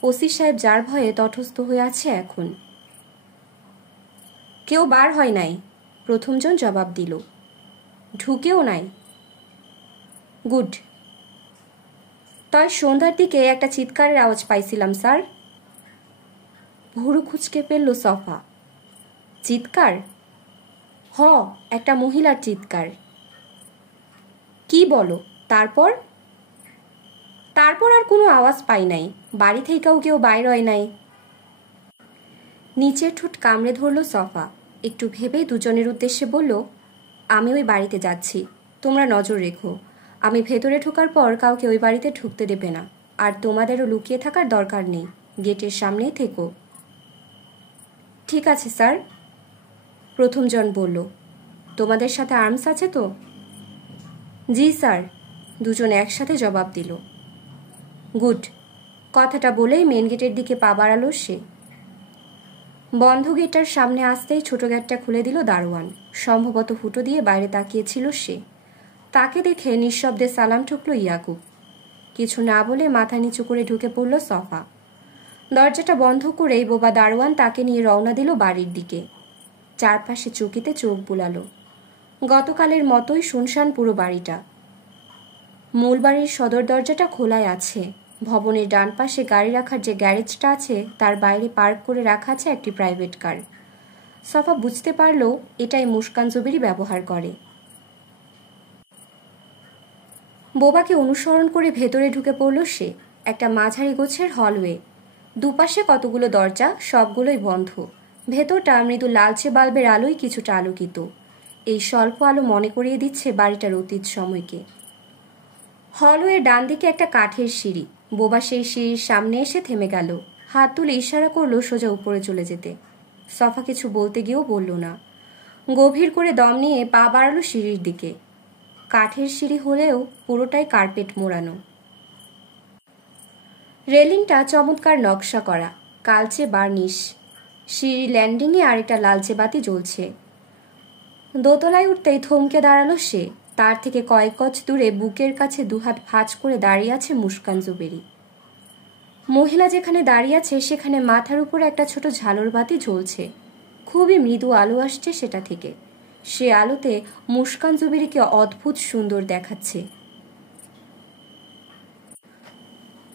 ওসি সাহেব যার ভয়ে তটস্থ হয়ে আছে এখন। কেউ বার হয় নাই, প্রথমজন জবাব দিল। ঢুকেও নাই। গুড। তাই সন্ধ্যার দিকে একটা চিৎকারের আওয়াজ পাইছিলাম স্যার। ভুরু খুঁচকে ফেলল সফা। চিৎকার? হ, একটা মহিলার চিৎকার। কি বলো? তারপর? তারপর আর কোনো আওয়াজ পাই নাই। বাড়ি থেকেও কেউ বাইর হয় নাই। নিচের ঠোঁট কামড়ে ধরল সফা। একটু ভেবে দুজনের উদ্দেশ্যে বলল, আমি ওই বাড়িতে যাচ্ছি, তোমরা নজর রেখো। আমি ভেতরে ঢোকার পর কাউকে ওই বাড়িতে ঢুকতে দেবে না। আর তোমাদেরও লুকিয়ে থাকার দরকার নেই, গেটের সামনেই থেকো। ঠিক আছে স্যার, প্রথমজন বলল। তোমাদের সাথে আর্মস আছে তো? জি স্যার, দুজন একসাথে জবাব দিল। গুড, কথাটা বলেই মেন গেটের দিকে পা বাড়ালো সে। বন্ধ গেটটার সামনে আসতেই ছোট গেটটা খুলে দিল দারোয়ান। সম্ভবত ফুটো দিয়ে বাইরে তাকিয়েছিল সে। তাকে দেখে নিঃশব্দে সালাম ঠুকল ইয়াকুব। কিছু না বলে মাথা নিচু করে ঢুকে পড়ল সফা। দরজাটা বন্ধ করেই বোবা দারোয়ান তাকে নিয়ে রওনা দিল বাড়ির দিকে। চারপাশে চকিতে চোখ বুলালো। গতকালের মতোই শুনশান পুরো বাড়িটা। মূল বাড়ির সদর দরজাটা খোলাই আছে। ভবনের ডান পাশে গাড়ি রাখার যে গ্যারেজটা আছে তার বাইরে পার্ক করে রাখা আছে একটি প্রাইভেট কার। সফা বুঝতে পারল এটাই মুস্কান জুবেরি ব্যবহার করে। বোবাকে অনুসরণ করে ভেতরে ঢুকে পড়ল সে। একটা মাঝারি গোছের হলওয়ে, দুপাশে কতগুলো দরজা, সবগুলোই বন্ধ। ভেতরটা মৃদু লালচে বাল্বের আলোয় কিছুটা আলোকিত। এই স্বল্প আলো মনে করিয়ে দিচ্ছে বাড়িটার অতীত সময়কে। হলওয়ের ডান দিকে একটা কাঠের সিঁড়ি। বোবা সেই সিঁড়ির সামনে এসে থেমে গেল। হাত তুলে ইশারা করলো সোজা উপরে চলে যেতে। সফা কিছু বলতে গিয়েও বলল না। গভীর করে দম নিয়ে পা বাড়ালো সিঁড়ির দিকে। কাঠের সিঁড়ি হলেও পুরোটাই কার্পেট মোড়ানো। রেলিংটা চমৎকার নকশা করা, কালচে বার্নিশ। সিঁড়ি ল্যান্ডিংয়ে আরেকটা লালচে বাতি জ্বলছে। দোতলায় উঠতেই থমকে দাঁড়ালো সে। তার থেকে কয়েক গজ দূরে বুকের কাছে দুহাত ভাঁজ করে দাঁড়িয়ে আছে মুস্কান জুবেরি। মহিলা যেখানে দাঁড়িয়ে আছে সেখানে মাথার উপরে একটা ছোট ঝালর বাতি জ্বলছে। খুবই মৃদু আলো আসছে সেটা থেকে। সে আলোতে মুস্কান জুবেরিকে অদ্ভুত সুন্দর দেখাচ্ছে।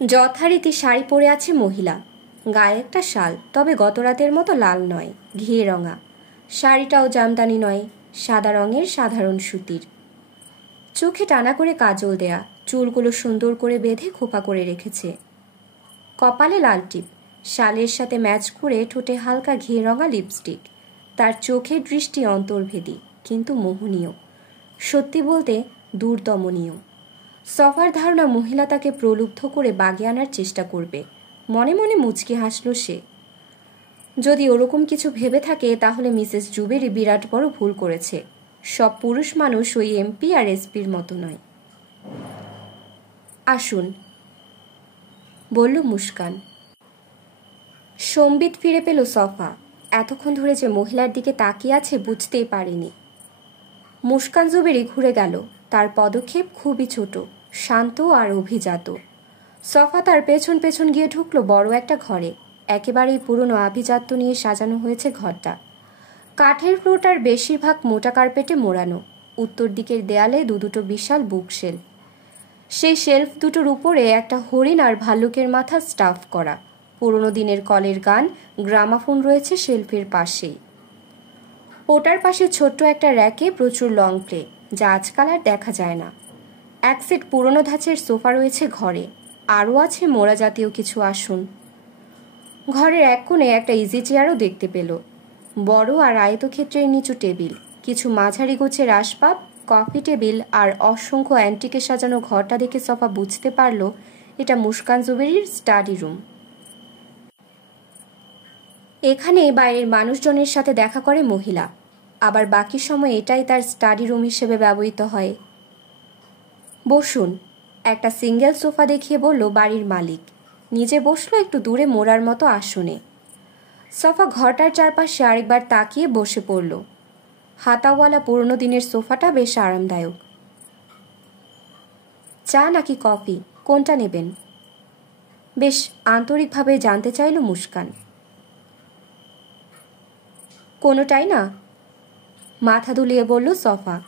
যথারীতি শাড়ি পরে আছে মহিলা। গায়ে একটা শাল, তবে গত রাতের মতো লাল নয়, ঘিয়ে রঙা। শাড়িটাও জামদানি নয়, সাদা রঙের সাধারণ সুতির। চোখে টানা করে কাজল দেয়া, চুলগুলো সুন্দর করে বেঁধে খোপা করে রেখেছে। কপালে লাল টিপ, শালের সাথে ম্যাচ করে ঠোঁটে হালকা ঘিয়ে রঙা লিপস্টিক। তার চোখের দৃষ্টি অন্তর্ভেদী কিন্তু মোহনীয়, সত্যি বলতে দুর্দমনীয়। সফার ধারণা মহিলা তাকে প্রলুব্ধ করে বাগে আনার চেষ্টা করবে। মনে মনে মুচকি হাসল সে। যদি ওরকম কিছু ভেবে থাকে তাহলে মিসেস জুবেরি বিরাট বড় ভুল করেছে। সব পুরুষ মানুষ ওই এমপি আর এসপির মতো নয়। আসুন, বলল মুস্কান। সম্বিত ফিরে পেল সফা। এতক্ষণ ধরে যে মহিলার দিকে তাকিয়ে আছে বুঝতেই পারেনি। মুস্কান জুবেরি ঘুরে গেল। তার পদক্ষেপ খুবই ছোট, শান্ত আর অভিজাত। সফা তার পেছন পেছন গিয়ে ঢুকলো বড় একটা ঘরে। একেবারেই পুরনো আভিজাত্য নিয়ে সাজানো হয়েছে ঘরটা। কাঠের ফ্লোরটার বেশিরভাগ মোটা কার্পেটে মোড়ানো। উত্তর দিকের দেয়ালে দুটো বিশাল বুকশেলফ। সেই শেলফ দুটোর উপরে একটা হরিণ আর ভাল্লুকের মাথা স্টাফ করা। পুরনো দিনের কলের গান, গ্রামাফোন রয়েছে শেলফের পাশেই। ওটার পাশে ছোট্ট একটা র্যাকে প্রচুর লং প্লে, যা আজকাল আর দেখা যায় না। এক সেট পুরনো ধাঁচের সোফা রয়েছে ঘরে। আরও আছে মোড়া জাতীয় কিছু আসন। ঘরের এক কোণে একটা ইজি চেয়ারও দেখতে পেল। বড় আর আয়তক্ষেত্রের নিচু টেবিল, কিছু মাঝারি গোছের আসবাব, কফি টেবিল আর অসংখ্য অ্যান্টিকে সাজানো ঘরটা দেখে সফা বুঝতে পারল এটা মুস্কান জুবেরির স্টাডি রুম। এখানে বাইরের মানুষজনের সাথে দেখা করে মহিলা, আবার বাকি সময় এটাই তার স্টাডি রুম হিসেবে ব্যবহৃত হয়। বসুন, একটা সিঙ্গেল সোফা দেখিয়ে বলল বাড়ির মালিক। নিজে বসলো একটু দূরে মোড়ার মতো আসনে। সফা ঘরটার চারপাশে আরেকবার তাকিয়ে বসে পড়ল। হাতাওয়ালা পুরনো দিনের সোফাটা বেশ আরামদায়ক। চা নাকি কফি, কোনটা নেবেন? বেশ আন্তরিকভাবে জানতে চাইল মুস্কান। কোনোটাই না, মাথা দুলিয়ে বলল সফা।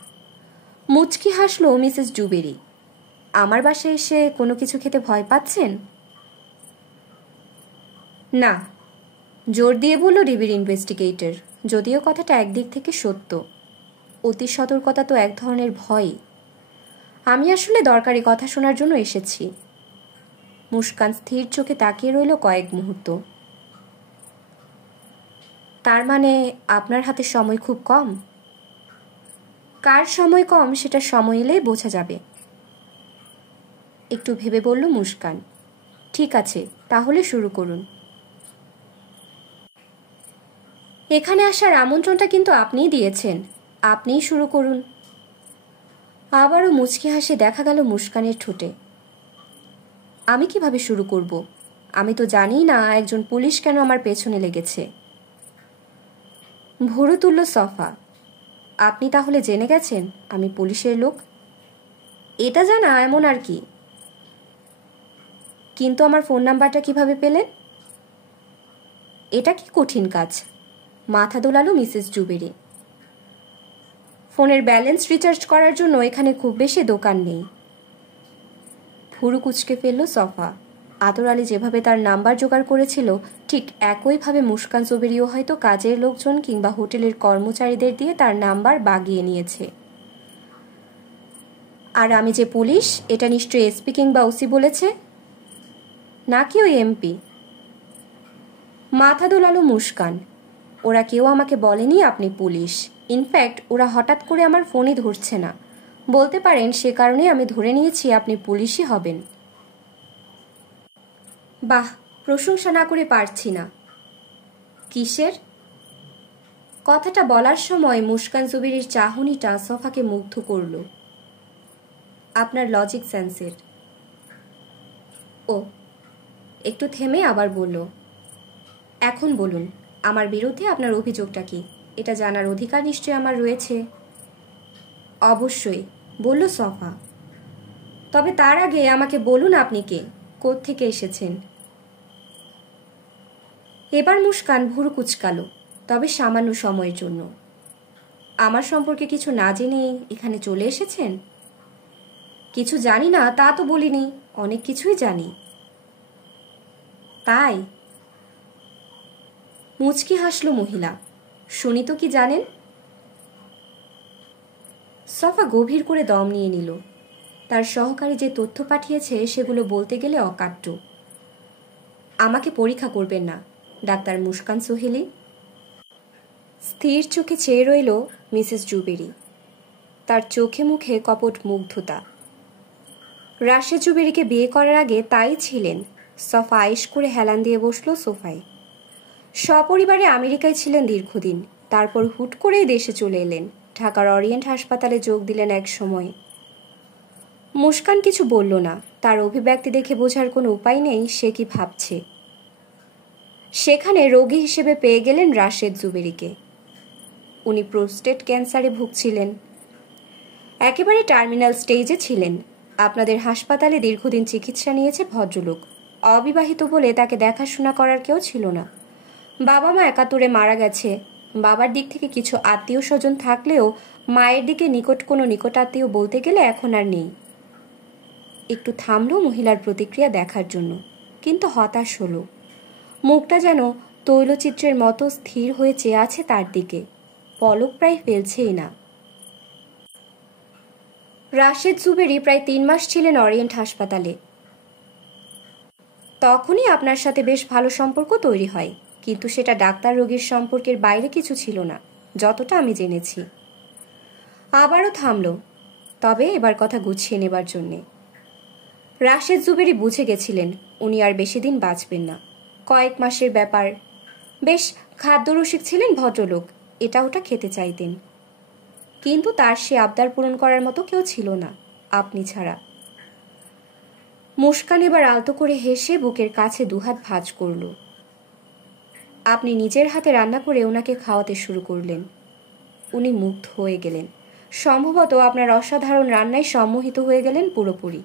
মুচকি হাসল মিসেস জুবেরি। আমার বাসায় এসে কোনো কিছু খেতে ভয় পাচ্ছেন? না, জোর দিয়ে বলল ডিবির ইনভেস্টিগেটর, যদিও কথাটা একদিক থেকে সত্য। অতি সতর্কতা তো এক ধরনের ভয়। আমি আসলে দরকারি কথা শোনার জন্য এসেছি। মুস্কান স্থির চোখে তাকিয়ে রইল কয়েক মুহূর্ত। তার মানে আপনার হাতে সময় খুব কম? কার সময় কম সেটা সময় এলেই বোঝা যাবে। একটু ভেবে বলল মুস্কান। ঠিক আছে, তাহলে শুরু করুন। এখানে আসার আমন্ত্রণটা কিন্তু আপনিই দিয়েছেন, আপনিই শুরু করুন। আবারও মুচকি হাসি দেখা গেল মুস্কানের ঠোঁটে। আমি কিভাবে শুরু করব? আমি তো জানি না একজন পুলিশ কেন আমার পেছনে লেগেছে। ভুরু তুলল সফা। আপনি তাহলে জেনে গেছেন আমি পুলিশের লোক? এটা জানা এমন আর কি। কিন্তু আমার ফোন নাম্বারটা কিভাবে পেলেন? এটা কি কঠিন কাজ? মাথা দোলালো মিসেস জুবেরি। ফোনের ব্যালেন্স রিচার্জ করার জন্য এখানে খুব বেশি দোকান নেই। ভুরু কুচকে ফেলল সফা। আতর আলী যেভাবে তার নাম্বার জোগাড় করেছিল ঠিক একইভাবে মুস্কান জুবেরিও হয়তো কাজের লোকজন কিংবা হোটেলের কর্মচারীদের দিয়ে তার নাম্বার বাগিয়ে নিয়েছে। আর আমি যে পুলিশ এটা নিশ্চয়ই এসপি কিংবা ওসি বলেছে, নাকি ওই এমপি? মাথা দোলালো মুস্কান। ওরা কেউ আমাকে বলেনি আপনি পুলিশ। ইনফ্যাক্ট ওরা হঠাৎ করে আমার ফোনই ধরছে না। বলতে পারেন সে কারণে আমি ধরে নিয়েছি আপনি পুলিশই হবেন। বাহ, প্রশংসা না করে পারছি না। কিসের? কথাটা বলার সময় মুস্কান জুবেরির চাহনিটা সফাকে মুগ্ধ করল। আপনার লজিক সেন্সের। ও, একটু থেমে আবার বলল, এখন বলুন আমার বিরুদ্ধে আপনার অভিযোগটা কি? এটা জানার অধিকার নিশ্চয়ই আমার রয়েছে। অবশ্যই, বলল সফা। তবে তার আগে আমাকে বলুন আপনি কে, কোত্থেকে এসেছেন? এবার মুস্কান ভুরু কুচকালো, তবে সামান্য সময়ের জন্য। আমার সম্পর্কে কিছু না জেনে এখানে চলে এসেছেন? কিছু জানি না তা তো বলিনি, অনেক কিছুই জানি। তাই? মুচকি হাসলো মহিলা। শুনি তো কি জানেন? সফা গভীর করে দম নিয়ে নিল। তার সহকারী যে তথ্য পাঠিয়েছে সেগুলো বলতে গেলে অকাট্য। আমাকে পরীক্ষা করবেন না ডাক্তার মুস্কান সোহেলি। স্থির চোখে চেয়ে রইল মিসেস জুবেরি। তার চোখে মুখে কপট মুগ্ধতা। রাশেদ জুবেরিকে বিয়ে করার আগে তাই ছিলেন। সফা আয়েশ করে হেলান দিয়ে বসল সোফায়। সপরিবারে আমেরিকায় ছিলেন দীর্ঘদিন, তারপর হুট করেই দেশে চলে এলেন। ঢাকার অরিয়েন্ট হাসপাতালে যোগ দিলেন এক সময়। মুস্কান কিছু বলল না। তার অভিব্যক্তি দেখে বোঝার কোনো উপায় নেই সে কি ভাবছে। সেখানে রোগী হিসেবে পেয়ে গেলেন রাশেদ জুবেরিকে। উনি প্রোস্টেট ক্যান্সারে ভুগছিলেন, একেবারে টার্মিনাল স্টেজে ছিলেন। আপনাদের হাসপাতালে দীর্ঘদিন চিকিৎসা নিয়েছে ভদ্রলোক। অবিবাহিত বলে তাকে দেখাশোনা করার কেউ ছিল না। বাবা মা একাত্তরে মারা গেছে। বাবার দিক থেকে কিছু আত্মীয় স্বজন থাকলেও মায়ের দিকে কোনো নিকটাত্মীয় বলতে গেলে এখন আর নেই। একটু থামলো মহিলার প্রতিক্রিয়া দেখার জন্য, কিন্তু হতাশ হলো। মুখটা যেন তৈলচিত্রের মতো স্থির হয়ে চেয়ে আছে তার দিকে, পলক প্রায় ফেলছেই না। রাশেদ জুবেরি প্রায় 3 মাস ছিলেন অরিয়েন্ট হাসপাতালে। তখনই আপনার সাথে বেশ ভালো সম্পর্ক তৈরি হয়, কিন্তু সেটা ডাক্তার রোগীর সম্পর্কের বাইরে কিছু ছিল না, যতটা আমি জেনেছি। আবারও থামল, তবে এবার কথা গুছিয়ে নেবার জন্যে। রাশেদ জুবেরি বুঝে গেছিলেন উনি আর বেশি দিন বাঁচবেন না, কয়েক মাসের ব্যাপার। বেশ খাদ্যরসিক ছিলেন ভদ্রলোক, এটা ওটা খেতে চাইতেন, কিন্তু তার সে আবদার পূরণ করার মতো কেউ ছিল না, আপনি ছাড়া। মুস্কান এবার আলতো করে হেসে বুকের কাছে দুহাত ভাঁজ করল। আপনি নিজের হাতে রান্না করে ওনাকে খাওয়াতে শুরু করলেন। উনি মুগ্ধ হয়ে গেলেন। সম্ভবত আপনার অসাধারণ রান্নায় সম্মোহিত হয়ে গেলেন পুরোপুরি।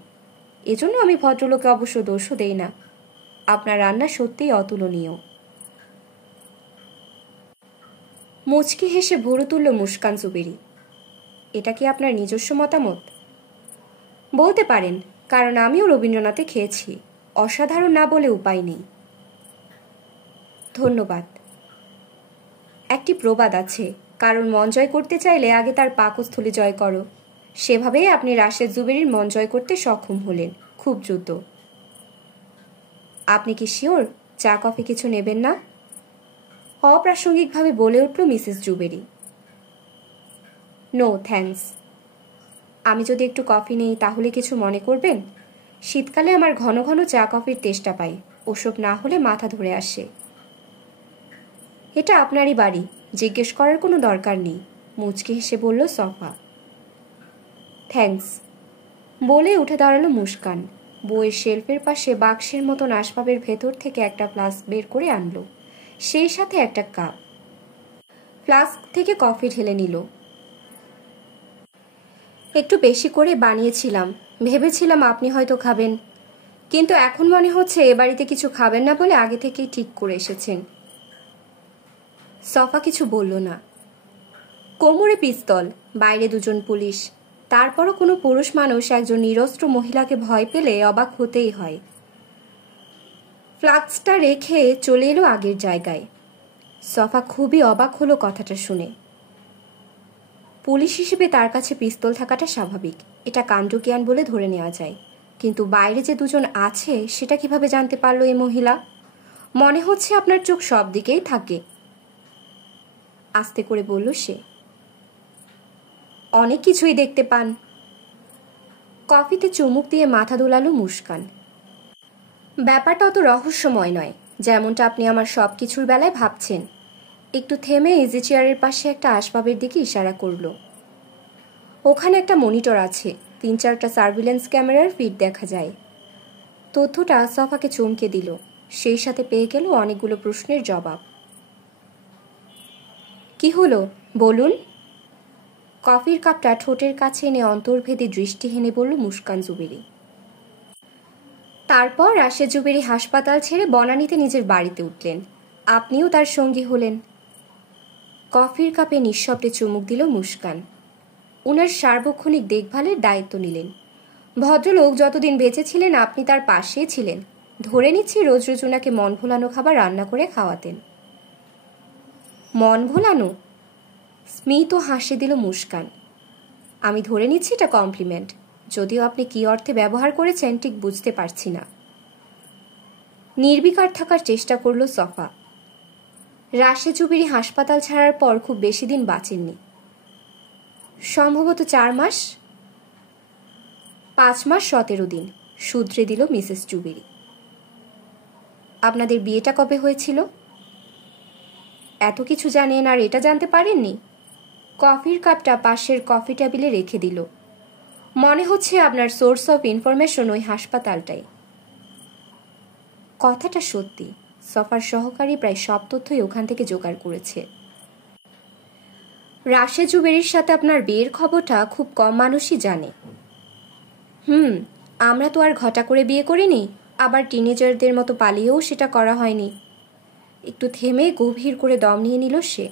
এজন্য আমি ভদ্রলোকে অবশ্য দোষও দেই না। আপনার রান্না সত্যিই অতুলনীয়। মুচকি হেসে ভুরু তুলল মুস্কান জুবেরি। এটা কি আপনার নিজস্ব মতামত? বলতে পারেন, কারণ আমিও রবীন্দ্রনাথে খেয়েছি। অসাধারণ না বলে উপায় নেই। ধন্যবাদ। একটি প্রবাদ আছে, কারণ মন জয় করতে চাইলে আগে তার পাকস্থলী জয় করো। সেভাবেই আপনি রাশেদ জুবেরির মন জয় করতে সক্ষম হলেন, খুব দ্রুত। আপনি কি শিওর চা কফি কিছু নেবেন না? অপ্রাসঙ্গিকভাবে বলে উঠল মিসেস জুবেরি। No thanks. আমি যদি একটু কফি নেই তাহলে কিছু মনে করবেন? শীতকালে আমার ঘন ঘন চা কফির তেষ্টা পাই, ওসব না হলে মাথা ধরে আসে। এটা আপনারই বাড়ি, জিজ্ঞেস করার কোনো দরকার নেই, মুচকি হেসে বলল সফা। থ্যাঙ্কস বলে উঠে দাঁড়ালো মুস্কান। বইয়ের শেলফের পাশে বাক্সের মতন আসবাবের ভেতর থেকে একটা ফ্লাস্ক বের করে আনলো, সেই সাথে একটা কাপ। ফ্লাস্ক থেকে কফি ঢেলে নিল। একটু বেশি করে বানিয়েছিলাম, ভেবেছিলাম আপনি হয়তো খাবেন, কিন্তু এখন মনে হচ্ছে এ বাড়িতে কিছু খাবেন না বলে আগে থেকেই ঠিক করে এসেছেন। সফা কিছু বলল না। কোমরে পিস্তল, বাইরে দুজন পুলিশ, তারপরও কোনো পুরুষ মানুষ একজন নিরস্ত্র মহিলাকে ভয় পেলে অবাক হতেই হয়। ফ্লাস্কটা রেখে চলে এলো আগের জায়গায়। সফা খুবই অবাক হলো কথাটা শুনে। পুলিশ হিসেবে তার কাছে পিস্তল থাকাটা স্বাভাবিক, এটা কাণ্ডজ্ঞান বলে ধরে নেওয়া যায়, কিন্তু বাইরে যে দুজন আছে সেটা কিভাবে জানতে পারলো এই মহিলা? মনে হচ্ছে আপনার চোখ সব দিকেই থাকে, আস্তে করে বলল সে। অনেক কিছুই দেখতে পান। কফিতে চুমুক দিয়ে মাথা দোলালো মুস্কান। ব্যাপারটা অত রহস্যময় নয়, যেমনটা আপনি আমার সব কিছুর বেলায় ভাবছেন। একটু থেমে ইজি চেয়ারের পাশে একটা আসবাবের দিকে ইশারা করলো। ওখানে একটা মনিটর আছে, 3-4টা সার্ভিলেন্স ক্যামেরার ফিড দেখা যায়। তথ্যটা সফাকে চমকে দিল, সেই সাথে পেয়ে গেল অনেকগুলো প্রশ্নের জবাব। কি হলো বলুন? কফির কাপটা ঠোঁটের কাছে এনে অন্তর্ভেদী দৃষ্টি হেনে বলল মুস্কান জুবেরি। তারপর রাশেদ জুবেরি হাসপাতাল ছেড়ে বনানীতে নিজের বাড়িতে উঠলেন, আপনিও তার সঙ্গী হলেন। কফির কাপে নিঃশব্দে চুমুক দিল মুস্কান। উনার সার্বক্ষণিক দেখভালের দায়িত্ব নিলেন। ভদ্রলোক যতদিন বেঁচে ছিলেন আপনি তার পাশেই ছিলেন। ধরে নিচ্ছি রোজ রোজ উনাকে মন ভোলানো খাবার রান্না করে খাওয়াতেন। মন ভোলানো? স্মিত হাসি দিল মুস্কান। আমি ধরে নিচ্ছি এটা কমপ্লিমেন্ট, যদিও আপনি কি অর্থে ব্যবহার করেছেন ঠিক বুঝতে পারছি না। নির্বিকার থাকার চেষ্টা করল সফা। রাশেদ জুবেরি হাসপাতাল ছাড়ার পর খুব বেশি দিন বাঁচেননি, সম্ভবত 4 মাস। 5 মাস 17 দিন, শুধরে দিল মিসেস জুবেরি। আপনাদের বিয়েটা কবে হয়েছিল? এত কিছু জানেন আর এটা জানতে পারেননি? কফির কাপটা পাশের কফি টেবিলে রেখে দিল। মনে হচ্ছে আপনার সোর্স অফ ইনফরমেশন ওই হাসপাতালটাই। কথাটা সত্যি, সফার সহকারী প্রায় সব তথ্যই ওখান থেকে জোগাড় করেছে। রাশেদ জুবেরির সাথে আপনার বিয়ের খবরটা খুব কম মানুষই জানে। আমরা তো আর ঘটা করে বিয়ে করিনি, আবার টিনেজারদের মতো পালিয়েও সেটা করা হয়নি। একটু থেমে গভীর করে দম নিয়ে নিল সে।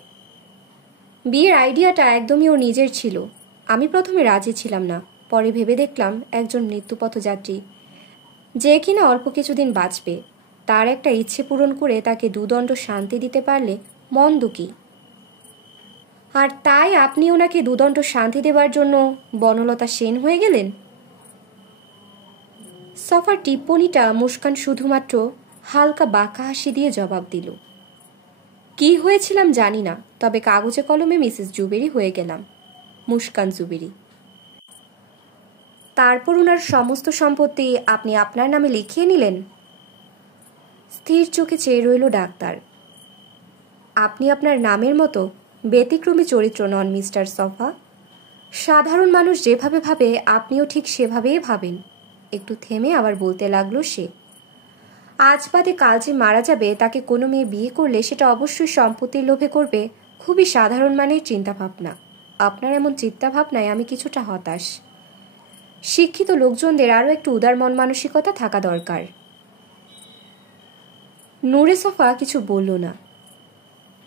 বিয়ের আইডিয়াটা একদমই ওর নিজের ছিল। আমি প্রথমে রাজি ছিলাম না, পরে ভেবে দেখলাম একজন মৃত্যুপথযাত্রী যে কিনা অল্প কিছুদিন বাঁচবে, তার একটা ইচ্ছে পূরণ করে তাকে দুদণ্ড শান্তি দিতে পারলে মন্দ কি? আর তাই আপনি ওনাকে দুদণ্ড শান্তি দেবার জন্য বনলতা সেন হয়ে গেলেন? সফার টিপ্পনিটা মুস্কান শুধুমাত্র হালকা বাঁকা হাসি দিয়ে জবাব দিল। কি হয়েছিলাম জানি না, তবে কাগজে কলমে মিসেস জুবেরি হয়ে গেলাম, মুস্কান জুবেরি। তারপর ওনার সমস্ত সম্পত্তি আপনি আপনার নামে লিখিয়ে নিলেন? স্থির চোখে চেয়ে রইল ডাক্তার। আপনি আপনার নামের মতো ব্যতিক্রমী চরিত্র নন মিস্টার সফা। সাধারণ মানুষ যেভাবে ভাবে আপনিও ঠিক সেভাবেই ভাবেন। একটু থেমে আবার বলতে লাগলো সে। আজ বাদে কাল যে মারা যাবে, তাকে কোনো মেয়ে বিয়ে করলে সেটা অবশ্যই সম্পত্তির লোভে করবে, খুবই সাধারণ মানের চিন্তাভাবনা। আপনার এমন চিন্তাভাবনায় আমি কিছুটা হতাশ। শিক্ষিত লোকজনদের আরও একটু উদার মন মানসিকতা থাকা দরকার। নূরে সফা কিছু বলল না।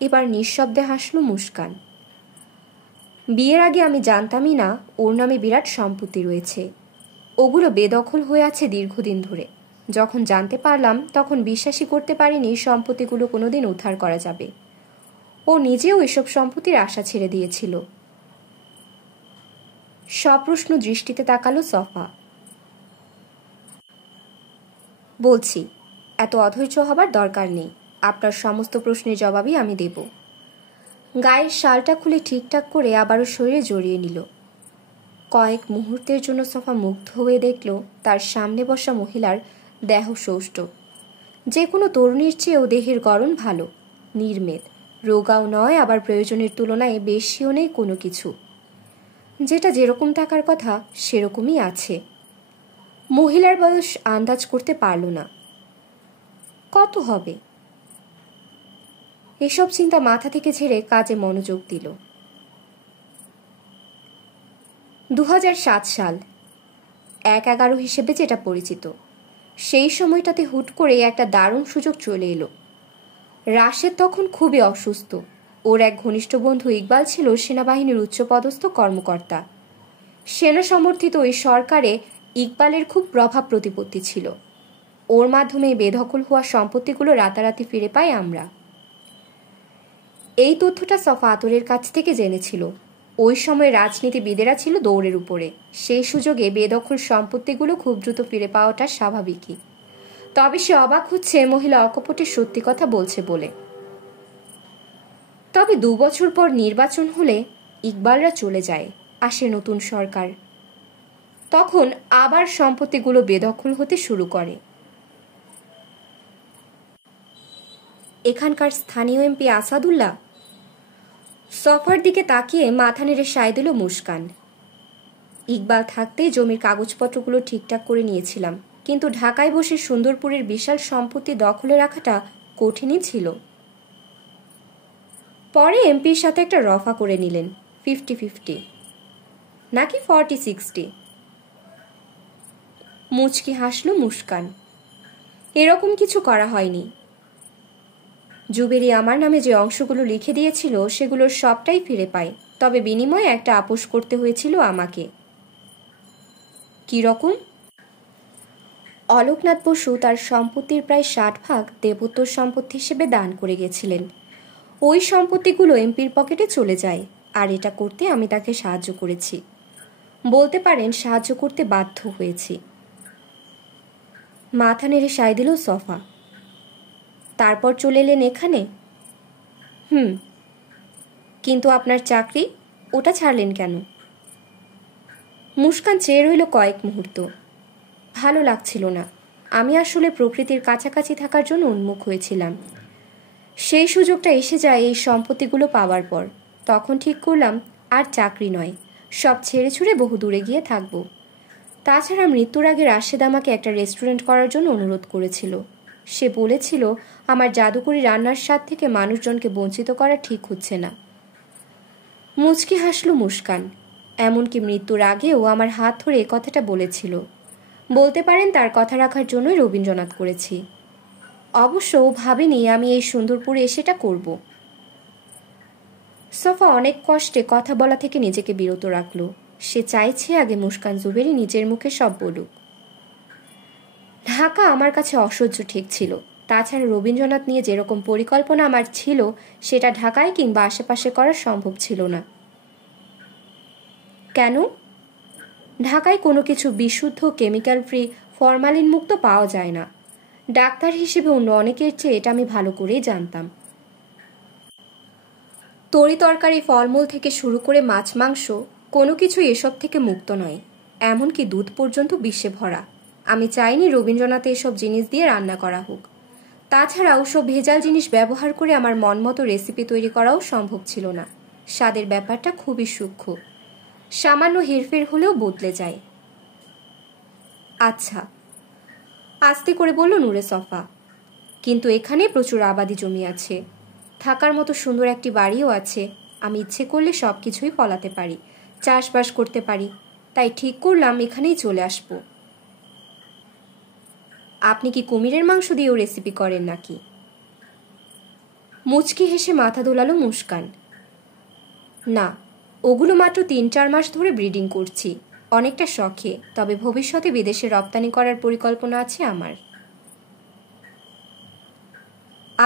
এবার নিঃশব্দে হাসল মুস্কান। বিয়ের আগে আমি জানতামই না ওর নামে বিরাট সম্পত্তি রয়েছে। ওগুলো বেদখল হয়ে আছে দীর্ঘদিন ধরে। যখন জানতে পারলাম তখন বিশ্বাসই করতে পারিনি সম্পত্তিগুলো কোনোদিন উদ্ধার করা যাবে। ও নিজেও এসব সম্পত্তির আশা ছেড়ে দিয়েছিল। সপ্রশ্ন দৃষ্টিতে তাকালো সফা। বলছি, এত অধৈর্য হবার দরকার নেই। আপনার সমস্ত প্রশ্নের জবাবই আমি দেব। গায়ের শালটা খুলে ঠিকঠাক করে আবারও শরীরে জড়িয়ে নিল। কয়েক মুহূর্তের জন্য সফা মুগ্ধ হয়ে দেখল তার সামনে বসা মহিলার দেহ সৌষ্ঠ। যে কোনো তরুণীর চেয়েও দেহের গড়ন ভালো, নির্মেদ, রোগাও নয়, আবার প্রয়োজনের তুলনায় বেশিও নেই কোনো কিছু। যেটা যেরকম থাকার কথা সেরকমই আছে। মহিলার বয়স আন্দাজ করতে পারল না। কত হবে? এসব চিন্তা মাথা থেকে ঝেড়ে কাজে মনোযোগ দিল। 2007 সাল, 1/11 হিসেবে যেটা পরিচিত। সেই সময়টাতে হুট করে একটা দারুণ সুযোগ চলে এলো। রাশেদ তখন খুবই অসুস্থ। ওর এক ঘনিষ্ঠ বন্ধু ইকবাল ছিল সেনাবাহিনীর উচ্চপদস্থ কর্মকর্তা। সেনা সমর্থিত ওই সরকারে ইকবালের খুব প্রভাব প্রতিপত্তি ছিল। ওর মাধ্যমে বেদখল হওয়া সম্পত্তিগুলো রাতারাতি ফিরে পাই আমরা। এই তথ্যটা সফা আতরের কাছ থেকে জেনেছিল। ওই সময় রাজনীতিবিদেরা ছিল দৌড়ের উপরে। সেই সুযোগে বেদখল সম্পত্তিগুলো খুব দ্রুত ফিরে পাওয়াটা স্বাভাবিকই। তবে সে অবাক হচ্ছে মহিলা অকপটে সত্যি কথা বলছে বলে। তবে 2 বছর পর নির্বাচন হলে ইকবালরা চলে যায়, আসে নতুন সরকার। তখন আবার সম্পত্তিগুলো বেদখল হতে শুরু করে। এখানকার স্থানীয় এমপি আসাদুল্লাহ। সফার দিকে তাকিয়ে মাথা নেড়ে সায় দিল মুস্কান। ইকবাল থাকতেই জমির কাগজপত্রগুলো ঠিকঠাক করে নিয়েছিলাম, কিন্তু ঢাকায় বসে সুন্দরপুরের বিশাল সম্পত্তি দখলে রাখাটা কঠিনই ছিল। পরে এমপির সাথে একটা রফা করে নিলেন, 50-50 নাকি 40-60। মুচকি হাসল মুস্কান। এরকম কিছু করা হয়নি। জুবেরি আমার নামে যে অংশগুলো লিখে দিয়েছিল সেগুলোর সবটাই ফিরে পায়, তবে বিনিময়ে একটা আপোষ করতে হয়েছিল আমাকে। কি রকম? অলোকনাথ বসু তার সম্পত্তির প্রায় 60% দেবোত্তর সম্পত্তি হিসেবে দান করে গেছিলেন। ওই সম্পত্তিগুলো এমপির পকেটে চলে যায়, আর এটা করতে আমি তাকে সাহায্য করেছি। বলতে পারেন সাহায্য করতে বাধ্য হয়েছি। মাথা নেড়ে সায় দিল সফা। তারপর চলে এলেন এখানে? কিন্তু আপনার চাকরি, ওটা ছাড়লেন কেন? মুস্কান চেয়ে রইল কয়েক মুহূর্ত। ভালো লাগছিল না। আমি আসলে প্রকৃতির কাছাকাছি থাকার জন্য উন্মুখ হয়েছিলাম। সেই সুযোগটা এসে যায় এই সম্পত্তিগুলো পাওয়ার পর। তখন ঠিক করলাম আর চাকরি নয়, সব ছেড়ে ছুড়ে বহু দূরে গিয়ে থাকব। তাছাড়া মৃত্যুর আগে রাশেদ আমাকে একটা রেস্টুরেন্ট করার জন্য অনুরোধ করেছিল। সে বলেছিল আমার জাদুকরি রান্নার স্বাদ থেকে মানুষজনকে বঞ্চিত করা ঠিক হচ্ছে না। মুচকি হাসল মুস্কান। এমনকি মৃত্যুর আগেও আমার হাত ধরে কথাটা বলেছিল। বলতে পারেন তার কথা রাখার জন্যই রবীন্দ্রনাথ করেছি। অবশ্য ভাবিনি আমি এই সুন্দরপুরে এসেটা করব। সফা অনেক কষ্টে কথা বলা থেকে নিজেকে বিরত রাখল। সে চাইছে আগে মুস্কান জুবেরি নিজের মুখে সব বলুক। ঢাকা আমার কাছে অসহ্য ঠিক ছিল। তাছাড়া রবীন্দ্রনাথ নিয়ে যেরকম পরিকল্পনা আমার ছিল সেটা ঢাকায় কিংবা আশেপাশে করা সম্ভব ছিল না। কেন? ঢাকায় কোনো কিছু বিশুদ্ধ, কেমিক্যাল ফ্রি, ফরমালিন মুক্ত পাওয়া যায় না। ডাক্তার হিসেবে অন্য অনেকের চেয়ে এটা আমি ভালো করেই জানতাম। তরি তরকারি, ফলমূল থেকে শুরু করে মাছ মাংস কোনো কিছু এসব থেকে মুক্ত নয়। এমনকি দুধ পর্যন্ত বিষে ভরা। আমি চাইনি রবীন্দ্রনাথ এসব জিনিস দিয়ে রান্না করা হোক। তাছাড়াও সব ভেজাল জিনিস ব্যবহার করে আমার মন মতো রেসিপি তৈরি করাও সম্ভব ছিল না। স্বাদের ব্যাপারটা খুবই সূক্ষ্ম, সামান্য হেরফের হলেও বদলে যায়। আচ্ছা, আস্তে করে বলল নূরে সফা। কিন্তু এখানে প্রচুর আবাদি জমি আছে, থাকার মতো সুন্দর একটি বাড়িও আছে। আমি ইচ্ছে করলে সব কিছুই ফলাতে পারি, চাষবাস করতে পারি। তাই ঠিক করলাম এখানেই চলে আসব। আপনি কি কুমিরের মাংস দিয়েও রেসিপি করেন নাকি? মুচকি হেসে মাথা দোলালো মুস্কান। না, ওগুলো মাত্র 3-4 মাস ধরে ব্রিডিং করছি, অনেকটা শখে। তবে ভবিষ্যতে বিদেশে রপ্তানি করার পরিকল্পনা আছে আমার।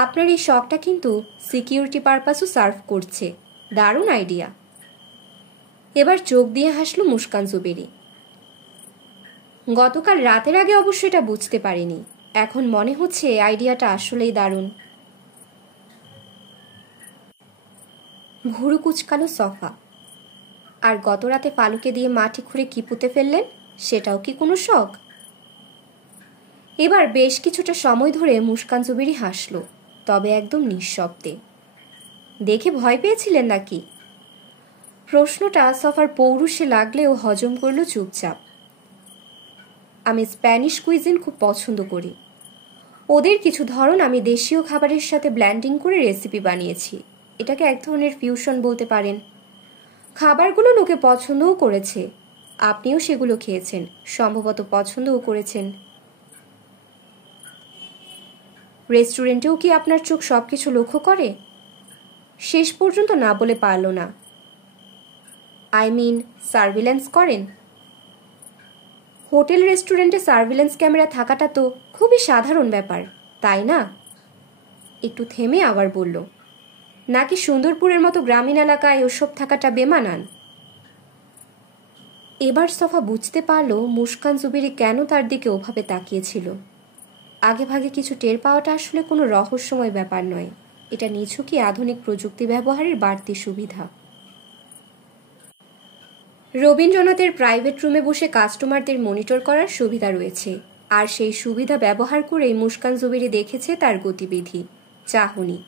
আপনার এই শখটা কিন্তু সিকিউরিটি পারপাসও সার্ভ করছে। দারুণ আইডিয়া। এবার চোখ দিয়ে হাসল মুস্কান জুবেরি। গতকাল রাতের আগে অবশ্য এটা বুঝতে পারিনি। এখন মনে হচ্ছে আইডিয়াটা আসলেই দারুণ। ভুরু কুচকালো সফা। আর গত রাতে ফালুকে দিয়ে মাটি খুঁড়ে কি পুঁতে ফেললেন, সেটাও কি কোনো শখ? এবার বেশ কিছুটা সময় ধরে মুস্কান জুবেরি হাসল, তবে একদম নিঃশব্দে। দেখে ভয় পেয়েছিলেন নাকি? প্রশ্নটা সফার পৌরুষে লাগলেও হজম করল চুপচাপ। আমি স্প্যানিশ কুইজিন খুব পছন্দ করি। ওদের কিছু ধরন আমি দেশীয় খাবারের সাথে ব্ল্যান্ডিং করে রেসিপি বানিয়েছি। এটাকে এক ধরনের ফিউশন বলতে পারেন। খাবারগুলো লোকে পছন্দও করেছে। আপনিও সেগুলো খেয়েছেন, সম্ভবত পছন্দও করেছেন। রেস্টুরেন্টেও কি আপনার চোখ সবকিছু লক্ষ্য করে? শেষ পর্যন্ত না বলে পারল না। আই মিন, সার্ভিল্যান্স করেন? হোটেল রেস্টুরেন্টে সার্ভিল্যান্স ক্যামেরা থাকাটা তো খুবই সাধারণ ব্যাপার, তাই না? একটু থেমে আবার বলল, নাকি সুন্দরপুরের মতো গ্রামীণ এলাকায় ওসব থাকাটা বেমানান? এবার সফা বুঝতে পারল মুস্কান জুবেরি কেন তার দিকে ওভাবে তাকিয়েছিল। আগে ভাগে কিছু টের পাওয়াটা আসলে কোনো রহস্যময় ব্যাপার নয়। এটা নিছকই আধুনিক প্রযুক্তি ব্যবহারের বাড়তি সুবিধা। রবীন্দ্রনাথের প্রাইভেট রুমে বসে কাস্টমারদের মনিটর করার সুবিধা রয়েছে, আর সেই সুবিধা ব্যবহার করেই মুস্কান জুবেরি দেখেছে তার গতিবিধি, চাহনি।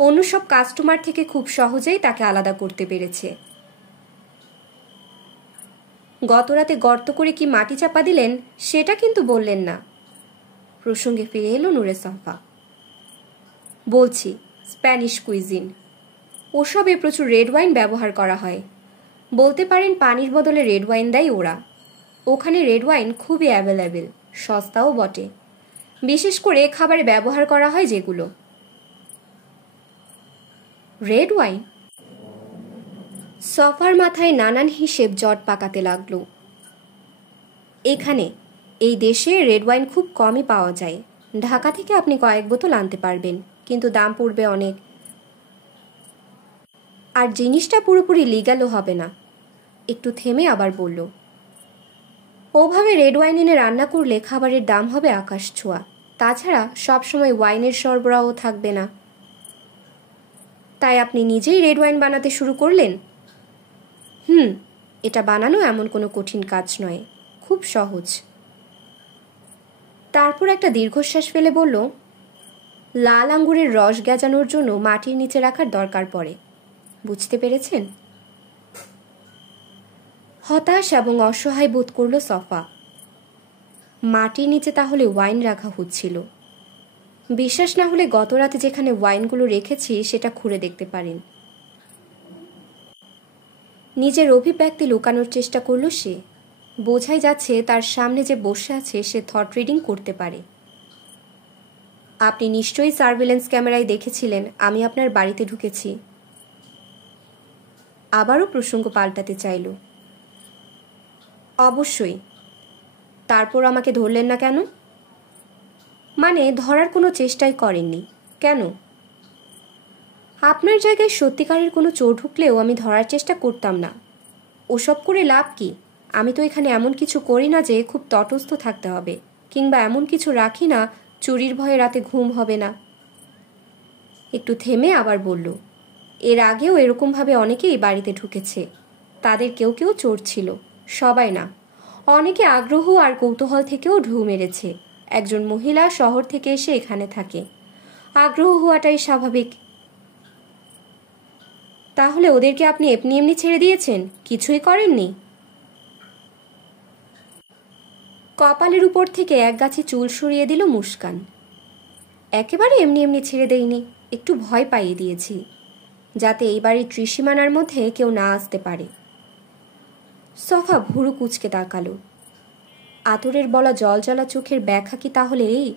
অন্য সব কাস্টমার থেকে খুব সহজেই তাকে আলাদা করতে পেরেছে। গতরাতে গর্ত করে কি মাটি চাপা দিলেন সেটা কিন্তু বললেন না। প্রসঙ্গে ফিরে এলো নূরে সফা। বলছি, স্প্যানিশ কুইজিন, ওসবে প্রচুর রেড ওয়াইন ব্যবহার করা হয়। বলতে পারেন পানির বদলে রেড ওয়াইন দেয় ওরা। ওখানে রেড ওয়াইন খুবই অ্যাভেলেবেল, সস্তাও বটে, বিশেষ করে খাবারে ব্যবহার করা হয় যেগুলো। Red wine? সফার মাথায় নানান হিসেব জট পাকাতে লাগলো। এখানে এই দেশে রেড ওয়াইন খুব কমই পাওয়া যায়। ঢাকা থেকে আপনি কয়েক বোতল আনতে পারবেন, কিন্তু দাম পড়বে অনেক। আর জিনিসটা পুরোপুরি লিগ্যালও হবে না। একটু থেমে আবার বলল, ওভাবে রেড ওয়াইন এনে রান্না করলে খাবারের দাম হবে আকাশ ছোঁয়া। তাছাড়া সবসময় ওয়াইনের সরবরাহ থাকবে না। তাই আপনি নিজেই রেড ওয়াইন বানাতে শুরু করলেন? এটা বানানো এমন কোনো কঠিন কাজ নয়, খুব সহজ। তারপর একটা দীর্ঘশ্বাস ফেলে বলল, লাল আঙ্গুরের রস গেজানোর জন্য মাটির নিচে রাখার দরকার পড়ে, বুঝতে পেরেছেন? হতাশ এবং অসহায় বোধ করল সফা। মাটির নিচে তাহলে ওয়াইন রাখা হচ্ছিল। বিশ্বাস না হলে গত রাতে যেখানে ওয়াইনগুলো রেখেছি সেটা খুঁড়ে দেখতে পারেন। নিজের অভিব্যক্তি লুকানোর চেষ্টা করল সে। বোঝাই যাচ্ছে তার সামনে যে বসে আছে সে থট রিডিং করতে পারে। আপনি নিশ্চয়ই সার্ভিল্যান্স ক্যামেরায় দেখেছিলেন আমি আপনার বাড়িতে ঢুকেছি। আবারও প্রসঙ্গ পাল্টাতে চাইল। অবশ্যই। তারপর আমাকে ধরলেন না কেন? মানে ধরার কোনো চেষ্টাই করেননি কেন? আপনার জায়গায় সত্যিকারের কোনো চোর ঢুকলেও আমি ধরার চেষ্টা করতাম না। ওসব করে লাভ কি? আমি তো এখানে এমন কিছু করি না যে খুব তটস্থ থাকতে হবে, কিংবা এমন কিছু রাখি না চুরির ভয়ে রাতে ঘুম হবে না। একটু থেমে আবার বলল, এর আগেও এরকমভাবে অনেকেই বাড়িতে ঢুকেছে। তাদের কেউ কেউ চোর ছিল, সবাই না। অনেকে আগ্রহ আর কৌতূহল থেকেও ঢু মেরেছে। একজন মহিলা শহর থেকে এসে এখানে থাকে, আগ্রহ হওয়াটাই স্বাভাবিক। তাহলে ওদেরকে আপনি এমনি এমনি ছেড়ে দিয়েছেন, কিছুই করেননি? কপালের উপর থেকে এক গাছি চুল সরিয়ে দিল মুস্কান। একেবারে এমনি এমনি ছেড়ে দেইনি, একটু ভয় পাইয়ে দিয়েছি, যাতে এই বাড়ির ত্রিসীমানার মধ্যে কেউ না আসতে পারে। সফা ভুরু কুঁচকে তাকালো। আতরের বলা জলজলা চোখের ব্যাখ্যা কি তাহলে এই?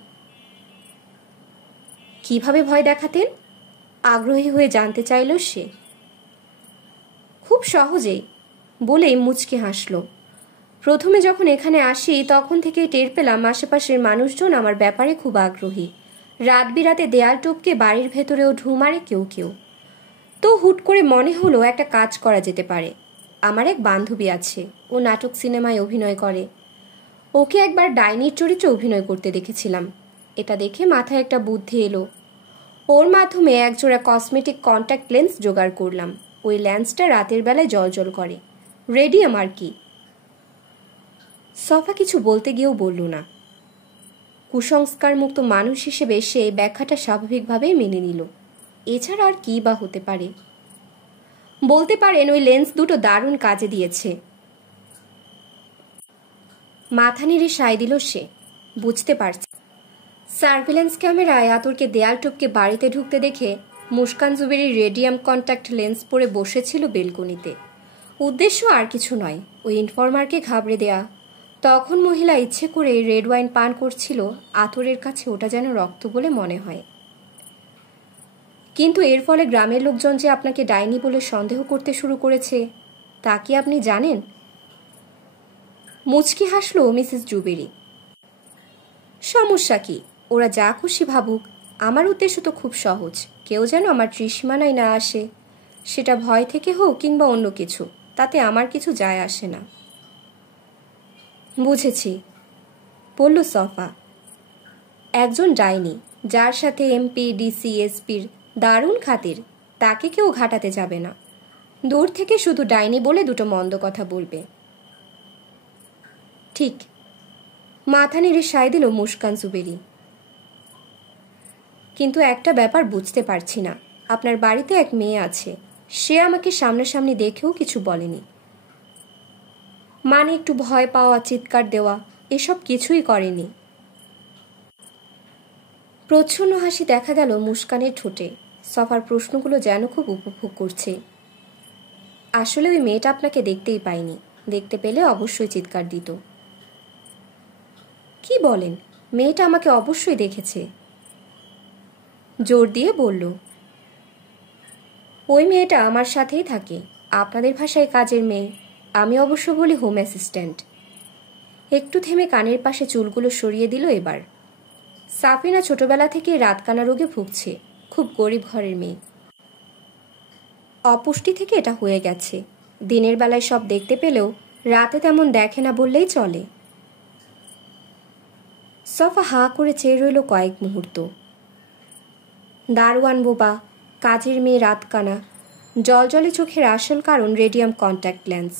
কিভাবে ভয় দেখাতেন? আগ্রহী হয়ে জানতে চাইল সে। খুব সহজেই, বলেই মুচকি হাসল। প্রথমে যখন এখানে আসি তখন থেকেই টের পেলাম আশেপাশের মানুষজন আমার ব্যাপারে খুব আগ্রহী। রাত বিরাতে দেয়াল টপকে বাড়ির ভেতরেও ঢু মারে কেউ কেউ। তো হুট করে মনে হলো একটা কাজ করা যেতে পারে। আমার এক বান্ধবী আছে, ও নাটক সিনেমায় অভিনয় করে। ওকে একবার ডাইনির চরিত্রে অভিনয় করতে দেখেছিলাম। এটা দেখে মাথায় একটা বুদ্ধি এলো। ওর মাধ্যমে একজোড়া কসমেটিক কন্ট্যাক্ট লেন্স জোগাড় করলাম। ওই লেন্সটা রাতের বেলায় জলজল করে, রেডিয়াম আর কি। সফা কিছু বলতে গিয়েও বলল না। কুসংস্কার মুক্ত মানুষ হিসেবে সে ব্যাখ্যাটা স্বাভাবিকভাবেই মেনে নিল। এছাড়া আর কি বা হতে পারে? বলতে পারেন ওই লেন্স দুটো দারুণ কাজে দিয়েছে। মাথা নেড়ে সায় দিল সে। বুঝতে পারছে। সার্ভিলেন্স ক্যামেরায় আতরকে দেয়াল টপকে বাড়িতে ঢুকতে দেখে Muskan Zuberi radium contact lens পরে বসেছিল বেলকনিতে। উদ্দেশ্য আর কিছু নয়, ওই ইনফরমারকে ঘাবড়ে দেয়া। তখন মহিলা ইচ্ছে করে রেড ওয়াইন পান করছিল, আতরের কাছে ওটা যেন রক্ত বলে মনে হয়। কিন্তু এর ফলে গ্রামের লোকজন যে আপনাকে ডাইনি বলে সন্দেহ করতে শুরু করেছে তা কি আপনি জানেন? মুচকি হাসল মিসেস জুবেরি। সমস্যা কি? ওরা যা খুশি ভাবুক, আমার উদ্দেশ্য তো খুব সহজ, কেউ যেন আমার ত্রিসীমানায় না আসে। সেটা ভয় থেকে হোক কিংবা অন্য কিছু, তাতে আমার কিছু যায় আসে না। বুঝেছি, বলল সফা। একজন ডাইনি যার সাথে এমপি ডিসি এসপির দারুণ খাতির, তাকে কেউ ঘাটাতে যাবে না। দূর থেকে শুধু ডাইনি বলে দুটো মন্দ কথা বলবে। ঠিক, মাথা নেড়ে সায় দিল মুস্কান জুবেরি। কিন্তু একটা ব্যাপার বুঝতে পারছি না, আপনার বাড়িতে এক মেয়ে আছে, সে আমাকে সামনাসামনি দেখেও কিছু বলেনি। মানে একটু ভয় পাওয়া, চিৎকার দেওয়া, এসব কিছুই করেনি। প্রচ্ছন্ন হাসি দেখা গেল মুস্কানের ঠোঁটে। সফার প্রশ্নগুলো যেন খুব উপভোগ করছে। আসলে ওই মেয়েটা আপনাকে দেখতেই পায়নি, দেখতে পেলে অবশ্যই চিৎকার দিত। কি বলেন? মেয়েটা আমাকে অবশ্যই দেখেছে, জোর দিয়ে বলল। ওই মেয়েটা আমার সাথেই থাকে, আপনাদের ভাষায় কাজের মেয়ে, আমি অবশ্য বলি হোম অ্যাসিস্ট্যান্ট। একটু থেমে কানের পাশে চুলগুলো সরিয়ে দিল এবার। সাফিনা ছোটবেলা থেকে রাতকানা রোগে ভুগছে, খুব গরিব ঘরের মেয়ে। অপুষ্টি থেকে এটা হয়ে গেছে। দিনের বেলায় সব দেখতে পেলেও রাতে তেমন দেখে না বললেই চলে। সফা হাঁ করে চেয়ে রইল কয়েক মুহূর্ত। দারোয়ান বোবা, কাজের মেয়ে রাতকানা, জলজলে চোখের আসল কারণ রেডিয়াম কন্ট্যাক্ট লেন্স।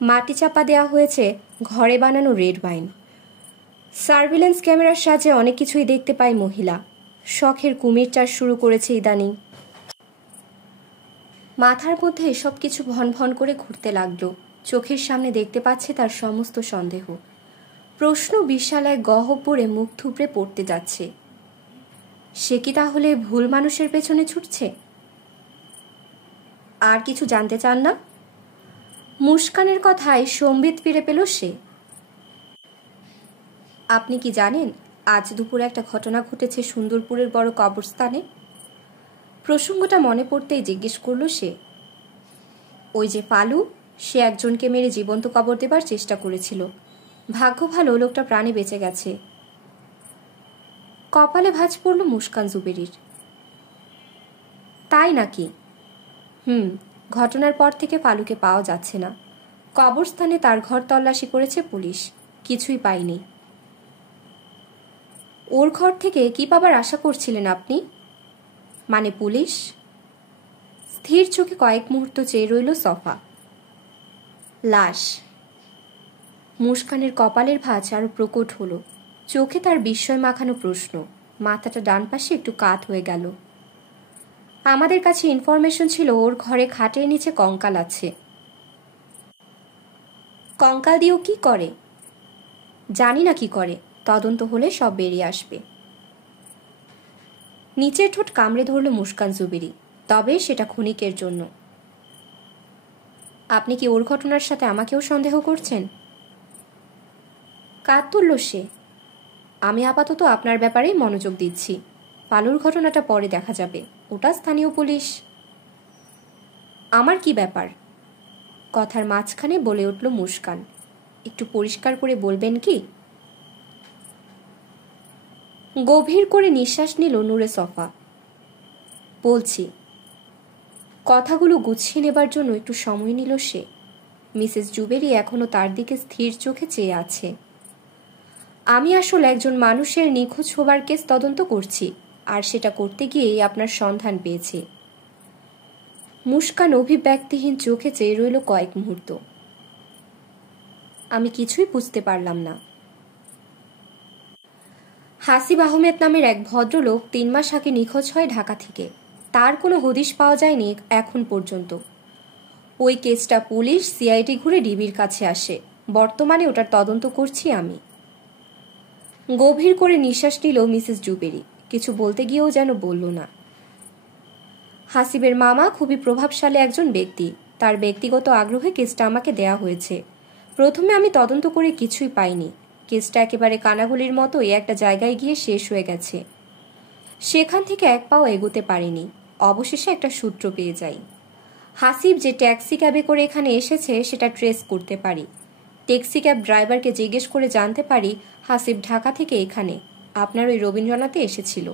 মাটি চাপা দেওয়া হয়েছে ঘরে বানানো রেড ওয়াইন। সার্ভিলেন্স ক্যামেরার সাহায্যে অনেক কিছুই দেখতে পায় মহিলা। শখের কুমির চাষ শুরু করেছে ইদানিং। মাথার মধ্যে সব কিছু ভন ভন করে ঘুরতে লাগলো। চোখের সামনে দেখতে পাচ্ছে তার সমস্ত সন্দেহ। প্রশ্ন বিশাল এক গহ্বরে মুখ থুবড়ে পড়তে যাচ্ছে। সে কি তাহলে ভুল মানুষের পেছনে ছুটছে? আর কিছু জানতে চান না? মুস্কানের কথায় সম্বিত ফিরে পেল সে। আপনি কি জানেন আজ দুপুরে একটা ঘটনা ঘটেছে সুন্দরপুরের বড় কবরস্থানে? প্রসঙ্গটা মনে পড়তেই জিজ্ঞেস করল সে। ওই যে ফালু, সে একজনকে মেরে জীবন্ত কবর দেবার চেষ্টা করেছিল। ভাগ্য ভালো লোকটা প্রাণে বেঁচে গেছে। কপালে ভাঁজ পড়ল মুস্কান জুবেরির। তাই নাকি? ঘটনার পর থেকে ফালুকে পাওয়া যাচ্ছে না। কবরস্থানে তার ঘর তল্লাশি করেছে পুলিশ, কিছুই পায়নি। ওর ঘর থেকে কি পাবার আশা করছিলেন আপনি? মানে পুলিশ? স্থির চোখে কয়েক মুহূর্ত চেয়ে রইল সফা। লাশ। মুস্কানের কপালের ভাঁজ আরো প্রকট হলো। চোখে তার বিস্ময় মাখানো প্রশ্ন। মাথাটা ডান পাশে একটু কাত হয়ে গেল। আমাদের কাছে ইনফরমেশন ছিল ওর ঘরে খাটের নিচে কঙ্কাল আছে। কঙ্কাল দিয়েও কি করে? জানি না কি করে, তদন্ত হলে সব বেরিয়ে আসবে। নিচের ঠোঁট কামড়ে ধরল মুস্কান জুবেরি। তবে সেটা ক্ষণিকের জন্য। আপনি কি ওর ঘটনার সাথে আমাকেও সন্দেহ করছেন? কাঁধ তুলল সে। আমি আপাতত আপনার ব্যাপারেই মনোযোগ দিচ্ছি। ফালুর ঘটনাটা পরে দেখা যাবে, ওটা স্থানীয় পুলিশ। আমার কি ব্যাপার? কথার মাঝখানে বলে উঠল মুস্কান। একটু পরিষ্কার করে বলবেন কি? গভীর করে নিঃশ্বাস নিল নূরে সফা। বলছি। কথাগুলো গুছিয়ে নেবার জন্য একটু সময় নিল সে। মিসেস জুবেরি এখনো তার দিকে স্থির চোখে চেয়ে আছে। আমি আসলে একজন মানুষের নিখোঁজ হবার কেস তদন্ত করছি, আর সেটা করতে গিয়েই আপনার সন্ধান পেয়েছি। মুস্কান অভিব্যক্তিহীন চোখে চেয়ে রইল কয়েক মুহূর্ত। আমি কিছুই বুঝতে পারলাম না। হাসিব আহমেদ নামের এক ভদ্রলোক 3 মাস আগে নিখোঁজ হয় ঢাকা থেকে। তার কোনো হদিশ পাওয়া যায়নি এখন পর্যন্ত। ওই কেসটা পুলিশ সিআইডি ঘুরে ডিবির কাছে আসে। বর্তমানে ওটার তদন্ত করছি আমি। গভীর করে নিঃশ্বাস নিল মিসেস জুবেরি। কিছু বলতে গিয়েও যেন বলল না। হাসিবের মামা খুবই প্রভাবশালী একজন ব্যক্তি। তার ব্যক্তিগত আগ্রহে কেসটা আমাকে দেয়া হয়েছে। প্রথমে আমি তদন্ত করে কিছুই পাইনি। কেসটা একেবারে কানাগুলির মতোই একটা জায়গায় গিয়ে শেষ হয়ে গেছে। সেখান থেকে এক পাও এগোতে পারিনি। অবশেষে একটা সূত্র পেয়ে যাই। হাসিব যে ট্যাক্সি ক্যাবে করে এখানে এসেছে সেটা ট্রেস করতে পারি। ট্যাক্সি ক্যাব ড্রাইভারকে জিজ্ঞেস করে জানতে পারি হাসিব ঢাকা থেকে এখানে আপনার ওই রবীন্দ্রনাথে এসেছিল।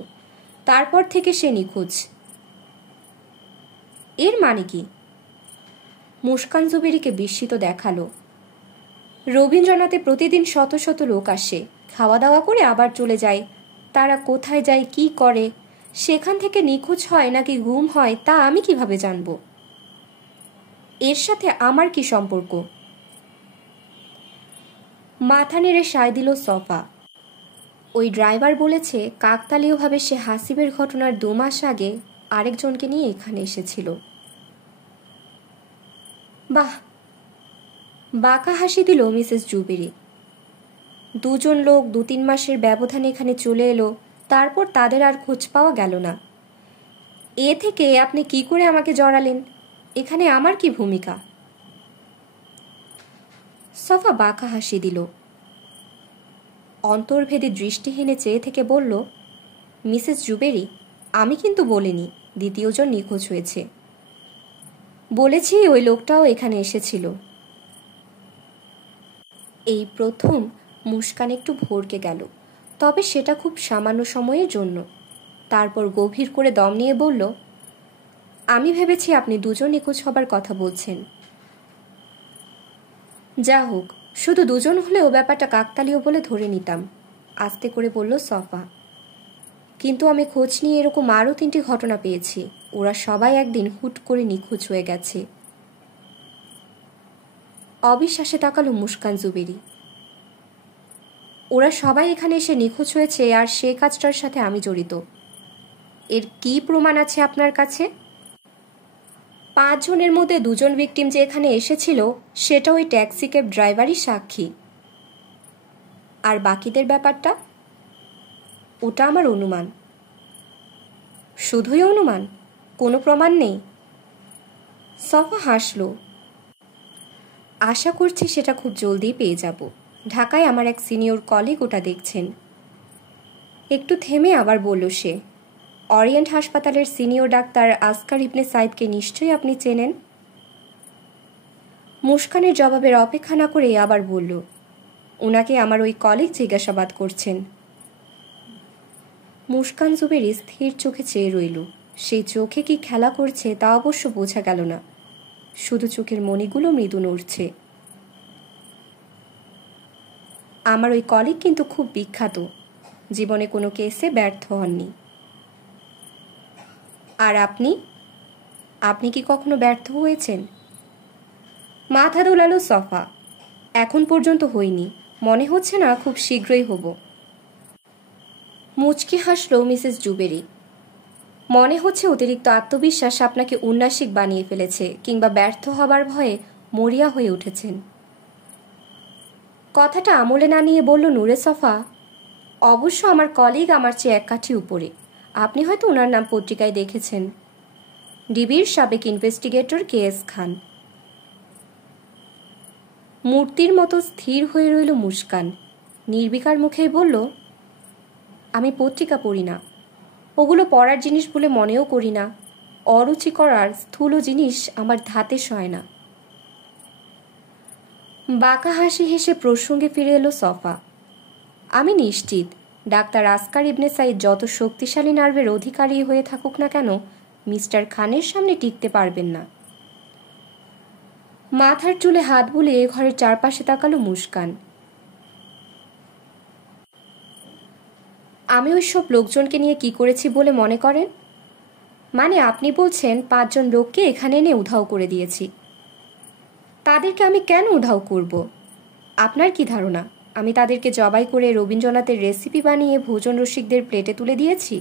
তারপর থেকে সে নিখোঁজ। এর মানে কি? মুস্কান জুবেরিকে বিস্মিত দেখালো। রবীন্দ্রনাথে প্রতিদিন শত শত লোক আসে, খাওয়া দাওয়া করে আবার চলে যায়। তারা কোথায় যায়, কি করে, সেখান থেকে নিখোঁজ হয় নাকি গুম হয় তা আমি কিভাবে জানব? এর সাথে আমার কি সম্পর্ক? মাথা নেড়ে সায় দিল সফা। ওই ড্রাইভার বলেছে কাকতালীয়ভাবে সে হাসিবের ঘটনার 2 মাস আগে আরেকজনকে নিয়ে এখানে এসেছিল। বাহ! বাঁকা হাসি দিল মিসেস জুবেরি। 2 জন লোক 2-3 মাসের ব্যবধানে এখানে চলে এলো, তারপর তাদের আর খোঁজ পাওয়া গেল না। এ থেকে আপনি কি করে আমাকে জড়ালেন? এখানে আমার কি ভূমিকা? সফা বাঁকা হাসি দিল। অন্তর্ভেদী দৃষ্টিহীনে চেয়ে থেকে বলল, মিসেস জুবেরি, আমি কিন্তু বলিনি দ্বিতীয়জন নিখোঁজ হয়েছে। বলেছি ওই লোকটাও এখানে এসেছিল। এই প্রথম মুস্কান একটু ভড়কে গেল, তবে সেটা খুব সামান্য সময়ের জন্য। তারপর গভীর করে দম নিয়ে বলল, আমি ভেবেছি আপনি 2 জন নিখোঁজ হবার কথা বলছেন। যা হোক, শুধু 2 জন হলেও ব্যাপারটা কাকতালীয় বলে ধরে নিতাম, আস্তে করে বলল সফা। কিন্তু আমি খোঁজ নিয়ে এরকম আরও 3টি ঘটনা পেয়েছি। ওরা সবাই একদিন হুট করে নিখোঁজ হয়ে গেছে। অবিশ্বাসে তাকালো মুস্কান জুবেরি। ওরা সবাই এখানে এসে নিখোঁজ হয়েছে আর সে কাজটার সাথে আমি জড়িত। এর কি প্রমাণ আছে আপনার কাছে? 5 জনের মধ্যে 2 জন ভিকটিম যে এখানে এসেছিল সেটা ওই ট্যাক্সি ক্যাব ড্রাইভারই সাক্ষী। আর বাকিদের ব্যাপারটা? ওটা আমার অনুমান। শুধুই অনুমান? কোনো প্রমাণ নেই? সফা হাসল। আশা করছি সেটা খুব জলদি পেয়ে যাব। ঢাকায় আমার এক সিনিয়র কলিগ ওটা দেখছেন। একটু থেমে আবার বলল সে, অরিয়েন্ট হাসপাতালের সিনিয়র ডাক্তার আসকার ইবনে সাইদকে নিশ্চয়ই আপনি চেনেন? মুস্কানের জবাবের অপেক্ষা না করে আবার বলল, ওনাকে আমার ওই কলিগ জিজ্ঞাসাবাদ করছেন। মুস্কান জুবেরি স্থির চোখে চেয়ে রইল। সেই চোখে কি খেলা করছে তা অবশ্য বোঝা গেল না, শুধু চোখের মণিগুলো মৃদু নড়ছে। আমার ওই কলিগ কিন্তু খুব বিখ্যাত, জীবনে কোনো কেসে ব্যর্থ হননি। আর আপনি? আপনি কি কখনো ব্যর্থ হয়েছেন? মাথা দোলালো সফা। এখন পর্যন্ত হইনি, মনে হচ্ছে না খুব শীঘ্রই হব। মুচকি হাসল মিসেস জুবেরি। মনে হচ্ছে অতিরিক্ত আত্মবিশ্বাস আপনাকে উন্নাসিক বানিয়ে ফেলেছে, কিংবা ব্যর্থ হবার ভয়ে মরিয়া হয়ে উঠেছেন। কথাটা আমলে না নিয়ে বলল নূরে সফা, অবশ্য আমার কলিগ আমার চেয়ে 1 কাঠি উপরে। আপনি হয়তো ওনার নাম পত্রিকায় দেখেছেন, ডিবির সাবেক ইনভেস্টিগেটর KS খান। মূর্তির মতো স্থির হয়ে রইল মুস্কান। নির্বিকার মুখেই বলল, আমি পত্রিকা পড়ি না, ওগুলো পড়ার জিনিস বলে মনেও করি না। অরুচিকর আর স্থূল জিনিস আমার ধাতে সয় না। বাঁকা হাসি হেসে প্রসঙ্গে ফিরে এলো সফা। আমি নিশ্চিত ডাক্তার আসকার ইবনে সাইদ যত শক্তিশালী নার্ভের অধিকারী হয়ে থাকুক না কেন, মিস্টার খানের সামনে টিকতে পারবেন না। মাথার চুলে হাত বুলিয়ে ঘরের চারপাশে তাকালো মুস্কান। আমি ওই সব লোকজনকে নিয়ে কি করেছি বলে মনে করেন? মানে আপনি বলছেন 5 জন লোককে এখানে এনে উধাও করে দিয়েছি। তাদেরকে আমি কেন উধাও করব? আপনার কি ধারণা আমি তাদেরকে জবাই করে রবীন্দ্রনাথের রেসিপি বানিয়ে ভোজন রসিকদের প্লেটে তুলে দিয়েছি?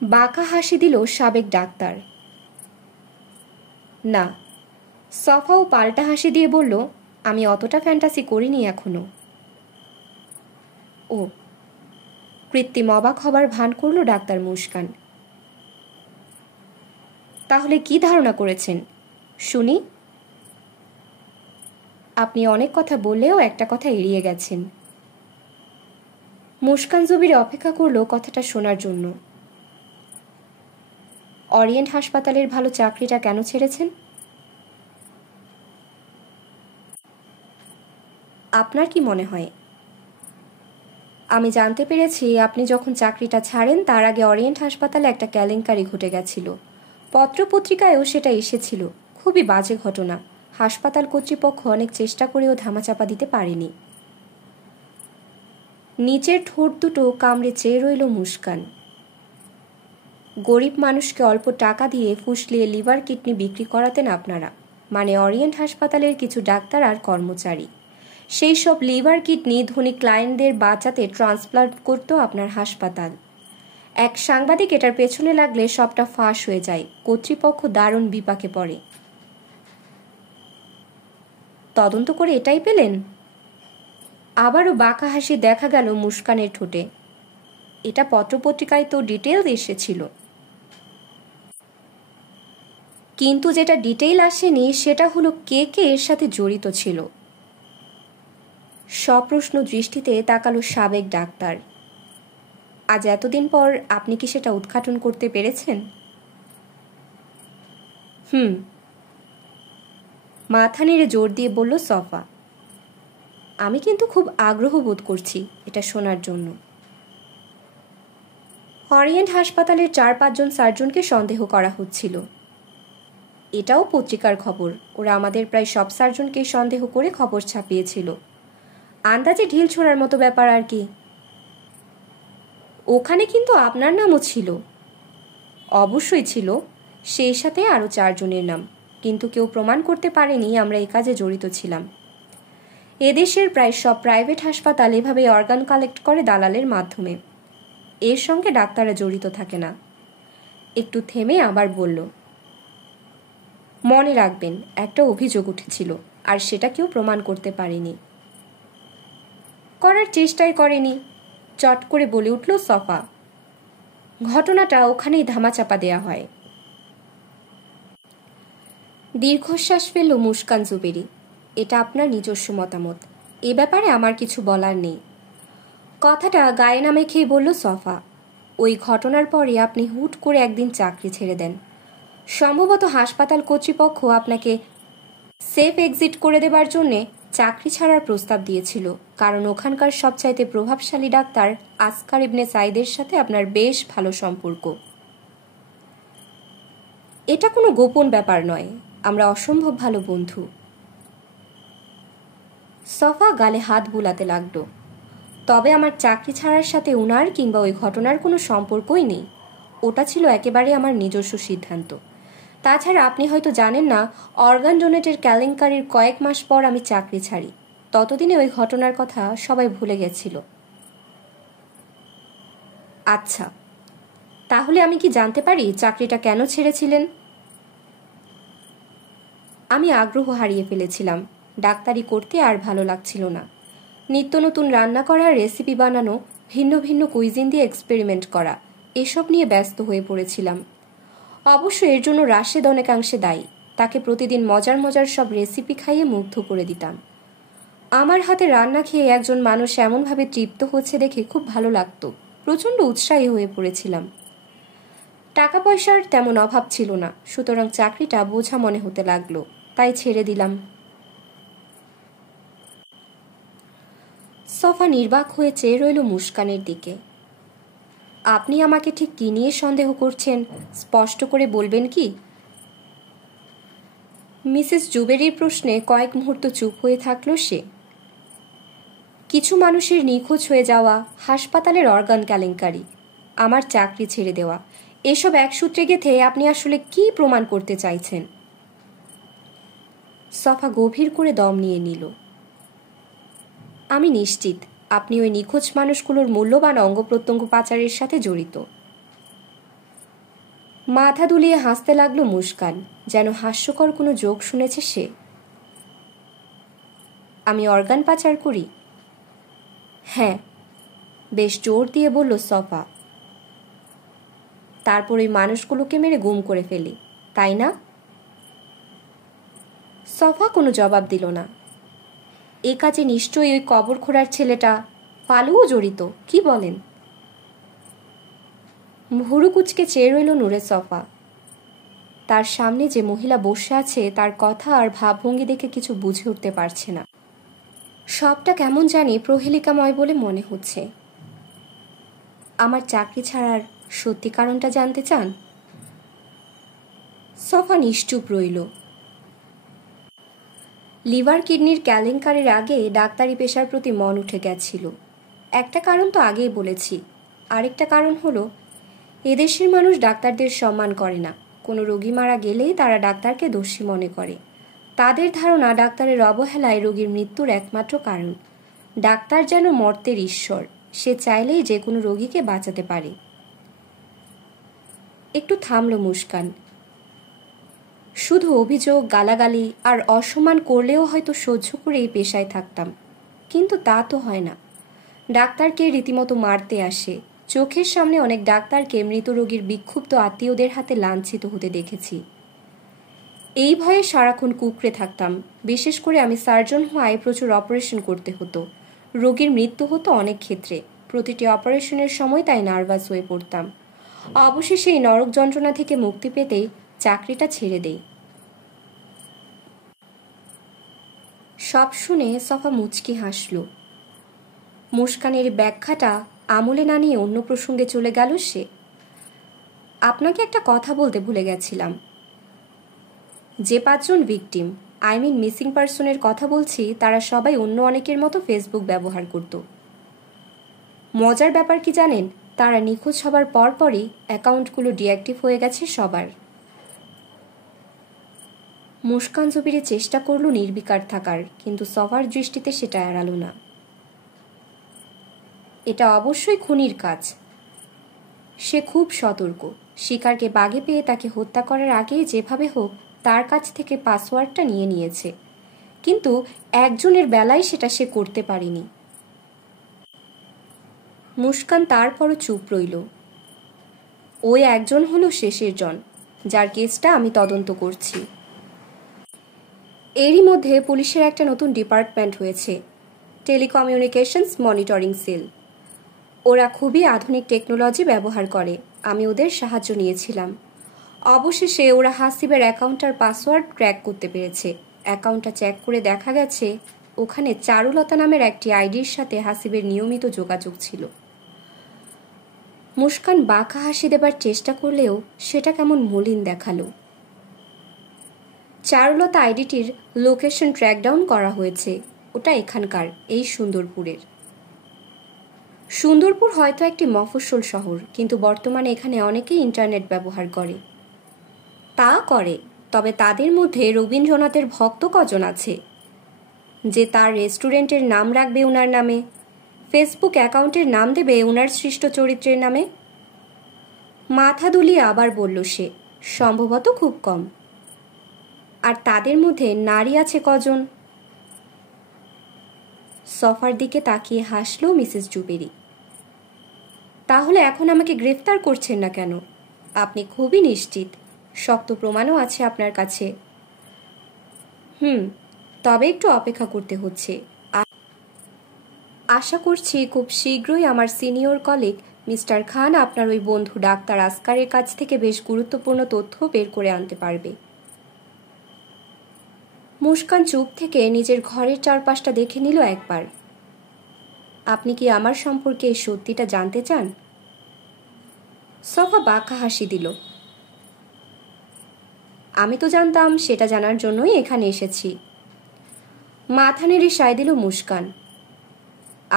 বাঁকা হাসি দিল সাবেক ডাক্তার। না। সফাও পাল্টা হাসি দিয়ে বলল, আমি অতটা ফ্যান্টাসি করিনি এখনো। ও, কৃত্রিম অবাক হবার ভান করল ডাক্তার মুস্কান। তাহলে কি ধারণা করেছেন শুনি? আপনি অনেক কথা বললেও একটা কথা এড়িয়ে গেছেন। মুস্কান জবির অপেক্ষা করলো কথাটা শোনার জন্য। অরিয়েন্ট হাসপাতালের ভালো চাকরিটা কেন ছেড়েছেন? আপনার কি মনে হয়? আমি জানতে পেরেছি আপনি যখন চাকরিটা ছাড়েন তার আগে অরিয়েন্ট হাসপাতালে একটা কেলেঙ্কারি ঘটে গেছিল। পত্রপত্রিকায়ও সেটা এসেছিল। খুবই বাজে ঘটনা। হাসপাতাল কর্তৃপক্ষ অনেক চেষ্টা করেও ধামাচাপা দিতে পারেনি। নিচের ঠোঁট দুটো কামড়ে চেয়ে রইল মুস্কান। গরিব মানুষকে অল্প টাকা দিয়ে ফুসলিয়ে লিভার কিডনি বিক্রি করাতেন আপনারা, মানে অরিয়েন্ট হাসপাতালের কিছু ডাক্তার আর কর্মচারী। সেই সব লিভার কিডনি ধনী ক্লায়েন্টদের বাঁচাতে ট্রান্সপ্লান্ট করত আপনার হাসপাতাল। এক সাংবাদিক এটার পেছনে লাগলে সবটা ফাঁস হয়ে যায়। কর্তৃপক্ষ দারুণ বিপাকে পড়ে। তদন্ত করে এটাই পেলেন? আবারও বাঁকা হাসি দেখা গেল মুস্কানের ঠোঁটে। এটা পত্রপত্রিকায় তো ডিটেইলস এসেছিল। কিন্তু যেটা ডিটেইল আসেনি সেটা হলো কে কে এর সাথে জড়িত ছিল। সপ্রশ্ন দৃষ্টিতে তাকালো সাবেক ডাক্তার। আজ এতদিন পর আপনি কি সেটা উদ্ঘাটন করতে পেরেছেন? মাথা নেড়ে জোর দিয়ে বলল সফা। আমি কিন্তু খুব আগ্রহ বোধ করছি এটা শোনার জন্য। অরিয়েন্ট হাসপাতালের 4-5 জন সার্জনকে সন্দেহ করা হচ্ছিল। এটাও পত্রিকার খবর। ওরা আমাদের প্রায় সব সার্জনকে সন্দেহ করে খবর ছাপিয়েছিল। আন্দাজে ঢিল ছোড়ার মতো ব্যাপার আর কি। ওখানে কিন্তু আপনার নামও ছিল। অবশ্যই ছিল, সেই সাথে আরও 4 জনের নাম। কিন্তু কেউ প্রমাণ করতে পারেনি আমরা এই কাজে জড়িত ছিলাম। এদেশের প্রায় সব প্রাইভেট হাসপাতাল এভাবে অর্গান কালেক্ট করে দালালের মাধ্যমে। এর সঙ্গে ডাক্তাররা জড়িত থাকে না। একটু থেমে আবার বলল, মনে রাখবেন একটা অভিযোগ উঠেছিল, আর সেটা কেউ প্রমাণ করতে পারেনি। করার চেষ্টাই করেনি, চট করে বলে উঠল সফা। ঘটনাটা ওখানেই ধামাচাপা দেয়া হয়। দীর্ঘশ্বাস ফেলল মুস্কান জুবেরি। এটা আপনার নিজস্ব মতামত, এ ব্যাপারে আমার কিছু বলার নেই। কথাটা গায়ে না মেখেই বলল সফা। ওই ঘটনার পরে আপনি হুট করে একদিন চাকরি ছেড়ে দেন। সম্ভবত হাসপাতাল কর্তৃপক্ষ আপনাকে সেফ এক্সিট করে দেবার জন্যে চাকরি ছাড়ার প্রস্তাব দিয়েছিল, কারণ ওখানকার সবচাইতে প্রভাবশালী ডাক্তার আসকার ইবনে সাইদের সাথে আপনার বেশ ভালো সম্পর্ক। এটা কোনো গোপন ব্যাপার নয়, আমরা অসম্ভব ভালো বন্ধু। সফা গালে হাত বুলাতে লাগলো। তবে আমার চাকরি ছাড়ার সাথে উনার কিংবা ওই ঘটনার কোনো সম্পর্কই নেই। ওটা ছিল একেবারে আমার নিজস্ব সিদ্ধান্ত। তাছাড়া আপনি হয়তো জানেন না, অর্গান ডোনেটের কেলেঙ্কারির কয়েক মাস পর আমি চাকরি ছাড়ি। ততদিনে ওই ঘটনার কথা সবাই ভুলে গেছিল। আচ্ছা, তাহলে আমি কি জানতে পারি চাকরিটা কেন ছেড়েছিলেন? আমি আগ্রহ হারিয়ে ফেলেছিলাম। ডাক্তারি করতে আর ভালো লাগছিল না। নিত্য নতুন রান্না করা, রেসিপি বানানো, ভিন্ন ভিন্ন কুইজিন দিয়ে এক্সপেরিমেন্ট করা, এসব নিয়ে ব্যস্ত হয়ে পড়েছিলাম। অবশ্য এর জন্য রাশেদ অনেকাংশে দায়ী। তাকে প্রতিদিন মজার মজার সব রেসিপি খাইয়ে মুগ্ধ করে দিতাম। আমার হাতে রান্না খেয়ে একজন মানুষ এমনভাবে তৃপ্ত হচ্ছে দেখে খুব ভালো লাগতো। প্রচণ্ড উৎসাহী হয়ে পড়েছিলাম। টাকা পয়সার তেমন অভাব ছিল না, সুতরাং চাকরিটা বোঝা মনে হতে লাগলো, তাই ছেড়ে দিলাম। সফা নির্বাক হয়ে চেয়ে রইল মুস্কানের দিকে। আপনি আমাকে ঠিক কী নিয়ে সন্দেহ করছেন স্পষ্ট করে বলবেন কি? মিসেস জুবেরির প্রশ্নে কয়েক মুহূর্ত চুপ হয়ে থাকল সে। কিছু মানুষের নিখোঁজ হয়ে যাওয়া, হাসপাতালের অর্গান কেলেঙ্কারি, আমার চাকরি ছেড়ে দেওয়া, এসব এক সূত্রে গেঁথে আপনি আসলে কি প্রমাণ করতে চাইছেন? সফা গভীর করে দম নিয়ে নিল। আমি নিশ্চিত আপনি ওই নিখোঁজ মানুষগুলোর মূল্যবান অঙ্গ প্রত্যঙ্গ পাচারের সাথে জড়িত। মাথা দুলিয়ে হাসতে লাগলো মুস্কান, যেন হাস্যকর কোনো জোক শুনেছে সে। আমি অর্গান পাচার করি? হ্যাঁ, বেশ জোর দিয়ে বলল সফা। তারপর ওই মানুষগুলোকে মেরে গুম করে ফেলি, তাই না? সফা কোনো জবাব দিল না। এ কাজে নিশ্চয়ই ওই কবর খোঁড়ার ছেলেটা পালুও জড়িত, কি বলেন? ভুরু কুচকে চেয়ে রইল নূরে সফা। তার সামনে যে মহিলা বসে আছে তার কথা আর ভাবভঙ্গি দেখে কিছু বুঝে উঠতে পারছে না। সবটা কেমন জানি প্রহেলিকাময় বলে মনে হচ্ছে। আমার চাকরি ছাড়ার সত্যি কারণটা জানতে চান? সফা নিশ্চুপ রইল। লিভার কিডনির কেলেঙ্কারির আগে ডাক্তারি পেশার প্রতি মন উঠে গেছিল। একটা কারণ তো আগেই বলেছি। আরেকটা কারণ হলো এদেশের মানুষ ডাক্তারদের সম্মান করে না। কোনো রোগী মারা গেলেই তারা ডাক্তারকে দোষী মনে করে। তাদের ধারণা ডাক্তারের অবহেলায় রোগীর মৃত্যুর একমাত্র কারণ। ডাক্তার যেন মর্তের ঈশ্বর, সে চাইলেই যে কোনো রোগীকে বাঁচাতে পারে। একটু থামল মুস্কান। শুধু অভিযোগ, গালাগালি আর অসম্মান করলেও হয়তো সহ্য করে এই পেশায় থাকতাম, কিন্তু তা তো হয় না। ডাক্তারকে রীতিমতো মারতে আসে। চোখের সামনে অনেক ডাক্তারকে মৃত রোগীর বিক্ষুব্ধ আত্মীয়দের হাতে লাঞ্ছিত হতে দেখেছি। এই ভয়ে সারাক্ষণ কুঁকড়ে থাকতাম। বিশেষ করে আমি সার্জন হওয়ায় প্রচুর অপারেশন করতে হতো। রোগীর মৃত্যু হতো অনেক ক্ষেত্রে। প্রতিটি অপারেশনের সময় তাই নার্ভাস হয়ে পড়তাম। অবশেষে এই নরক যন্ত্রণা থেকে মুক্তি পেতেই চাকরিটা ছেড়ে দেই। সব শুনে সফা মুচকি হাসল। মুস্কানের ব্যাখ্যাটা আমলে না নিয়ে অন্য প্রসঙ্গে চলে গেল সে। আপনাকে একটা কথা বলতে ভুলে গেছিলাম। যে 5 জন ভিকটিম, মিসিং পার্সনের কথা বলছি, তারা সবাই অন্য অনেকের মতো ফেসবুক ব্যবহার করত। মজার ব্যাপার কি জানেন? তারা নিখোঁজ হবার পরপরই অ্যাকাউন্টগুলো ডিঅ্যাক্টিভ হয়ে গেছে সবার। মুস্কান জবিরে চেষ্টা করল নির্বিকার থাকার, কিন্তু সবার দৃষ্টিতে সেটা এড়ালো না। এটা অবশ্যই খুনির কাজ। সে খুব সতর্ক। শিকারকে বাগে পেয়ে তাকে হত্যা করার আগে যেভাবে হোক তার কাছ থেকে পাসওয়ার্ডটা নিয়ে নিয়েছে, কিন্তু একজনের বেলায় সেটা সে করতে পারেনি। মুস্কান তারপরও চুপ রইল। ওই একজন হলো শেষের জন, যার কেসটা আমি তদন্ত করছি। এরই মধ্যে পুলিশের একটা নতুন ডিপার্টমেন্ট হয়েছে, টেলিকমিউনিকেশনস মনিটরিং সেল। ওরা খুবই আধুনিক টেকনোলজি ব্যবহার করে। আমি ওদের সাহায্য নিয়েছিলাম। অবশেষে ওরা হাসিবের অ্যাকাউন্টটার পাসওয়ার্ড ক্র্যাক করতে পেরেছে। অ্যাকাউন্টটা চেক করে দেখা গেছে ওখানে চারুলতা নামের একটি আইডির সাথে হাসিবের নিয়মিত যোগাযোগ ছিল। মুস্কান বাঁকা হাসি দেবার চেষ্টা করলেও সেটা কেমন মলিন দেখালো। চারুলতা আইডিটির লোকেশন ট্র্যাকডাউন করা হয়েছে। ওটা এখানকার, এই সুন্দরপুরের। সুন্দরপুর হয়তো একটি মফস্বল শহর, কিন্তু বর্তমানে এখানে অনেকেই ইন্টারনেট ব্যবহার করে। তা করে, তবে তাদের মধ্যে রবীন্দ্রনাথের ভক্ত কজন আছে যে তার রেস্টুরেন্টের নাম রাখবে ওনার নামে, ফেসবুক অ্যাকাউন্টের নাম দেবে ওনার সৃষ্ট চরিত্রের নামে? মাথা দুলিয়ে আবার বলল সে, সম্ভবত খুব কম। আর তাদের মধ্যে নারী আছে কজন? সফার দিকে তাকিয়ে হাসল মিসেস জুবেরি। তাহলে এখন আমাকে গ্রেফতার করছেন না কেন? আপনি খুবই নিশ্চিত? শক্ত প্রমাণও আছে আপনার কাছে। তবে একটু অপেক্ষা করতে হচ্ছে। আশা করছি খুব শীঘ্রই আমার সিনিয়র কলিগ মিস্টার খান আপনার ওই বন্ধু ডাক্তার আসকারের কাছ থেকে বেশ গুরুত্বপূর্ণ তথ্য বের করে আনতে পারবে। মুস্কান চুপ থেকে নিজের ঘরের চারপাশটা দেখে নিল একবার। আপনি কি আমার সম্পর্কে এই সত্যিটা জানতে চান? সফা বাঁকা হাসি দিল। আমি তো জানতাম, সেটা জানার জন্যই এখানে এসেছি। মাথা নেড়ে সায় দিল মুস্কান।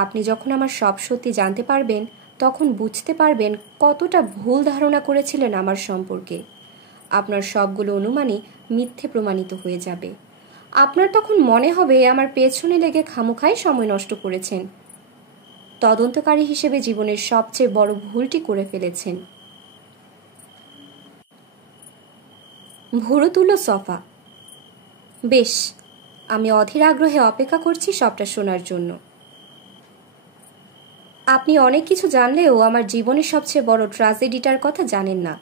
আপনি যখন আমার সব সত্যি জানতে পারবেন তখন বুঝতে পারবেন কতটা ভুল ধারণা করেছিলেন আমার সম্পর্কে। আপনার সবগুলো অনুমানই মিথ্যে প্রমাণিত হয়ে যাবে। আপনার তখন মনে হবে আমার পেছনে লেগে খামোখাই সময় নষ্ট করেছেন। তদন্তকারী হিসেবে জীবনের সবচেয়ে বড় ভুলটি করে ফেলেছেন। ভুরু তুলল সফা। বেশ, আমি অধীর আগ্রহে অপেক্ষা করছি সবটা শোনার জন্য। আপনি অনেক কিছু জানলেও আমার জীবনের সবচেয়ে বড় ট্র্যাজেডিটার কথা জানেন না।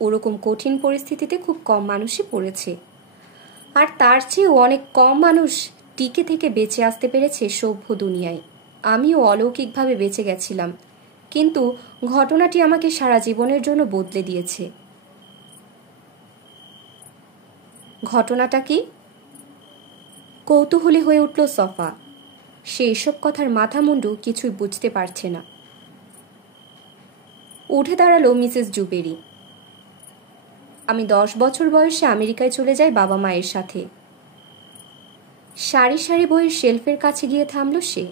ওরকম কঠিন পরিস্থিতিতে খুব কম মানুষই পড়েছে, আর তার চেয়েও অনেক কম মানুষ টিকে থেকে বেঁচে আসতে পেরেছে সভ্য দুনিয়ায়। আমিও অলৌকিকভাবে বেঁচে গেছিলাম, কিন্তু ঘটনাটি আমাকে সারা জীবনের জন্য বদলে দিয়েছে। ঘটনাটা কি? কৌতূহলী হয়ে উঠল সফা। সে এসব কথার মাথা মুন্ডু কিছুই বুঝতে পারছে না। উঠে দাঁড়ালো মিসেস জুবেরি। আমি 10 বছর বয়সে আমেরিকায় চলে যাই বাবা মায়ের সাথে। সারি সারি বইয়ের শেলফের কাছে গিয়ে থামল সে।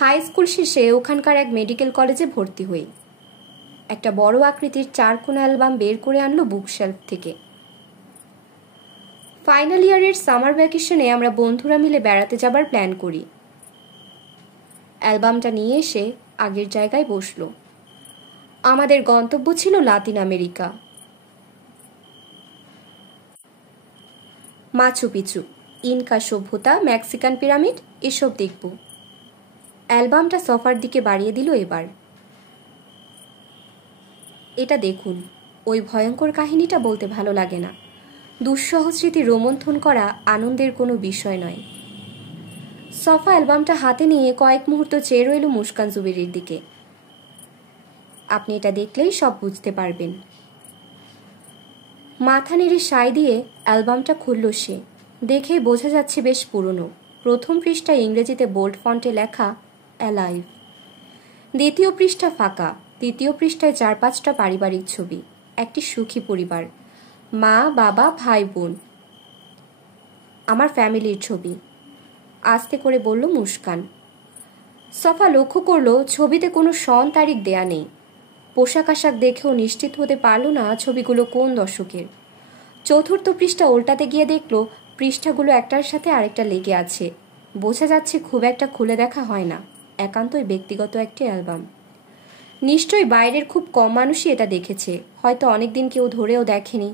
হাই স্কুল শেষে ওখানকার এক মেডিকেল কলেজে ভর্তি হই। একটা বড় আকৃতির 4 কোনা অ্যালবাম বের করে আনলো বুক শেলফ থেকে। ফাইনাল ইয়ারের সামার ভ্যাকেশনে আমরা বন্ধুরা মিলে বেড়াতে যাবার প্ল্যান করি। অ্যালবামটা নিয়ে এসে আগের জায়গায় বসলো। আমাদের গন্তব্য ছিল Latin America. Machu Picchu, Inca সভ্যতা, মেক্সিকান পিরামিড, এসব দেখব। অ্যালবামটা সফার দিকে বাড়িয়ে দিল এবার। এটা দেখুন, ওই ভয়ঙ্কর কাহিনীটা বলতে ভালো লাগে না। দুঃসহ স্মৃতি রোমন্থন করা আনন্দের কোনো বিষয় নয়। সফা অ্যালবামটা হাতে নিয়ে কয়েক মুহূর্ত চেয়ে রইল মুস্কান জুবেরির দিকে। আপনি এটা দেখলেই সব বুঝতে পারবেন। মাথা নেড়ে সায় দিয়ে অ্যালবামটা খুলল সে। দেখেই বোঝা যাচ্ছে বেশ পুরনো। প্রথম পৃষ্ঠায় ইংরেজিতে বোল্ড ফন্টে লেখা অ্যালাইভ। দ্বিতীয় পৃষ্ঠা ফাঁকা। তৃতীয় পৃষ্ঠায় 4-5টা পারিবারিক ছবি। একটি সুখী পরিবার, মা, বাবা, ভাই, বোন। আমার ফ্যামিলির ছবি, আস্তে করে বলল মুস্কান। সফা লক্ষ্য করল ছবিতে কোনো সন তারিখ দেয়া নেই। পোশাক আশাক দেখেও নিশ্চিত হতে পারল না ছবিগুলো কোন দশকের। চতুর্থ পৃষ্ঠা উল্টাতে গিয়ে দেখল পৃষ্ঠাগুলো একটার সাথে আরেকটা লেগে আছে। বোঝা যাচ্ছে খুব একটা খুলে দেখা হয় না, একান্তই ব্যক্তিগত একটি অ্যালবাম। নিশ্চয়ই বাইরের খুব কম মানুষই এটা দেখেছে, হয়তো অনেকদিন কেউ ধরেও দেখেনি।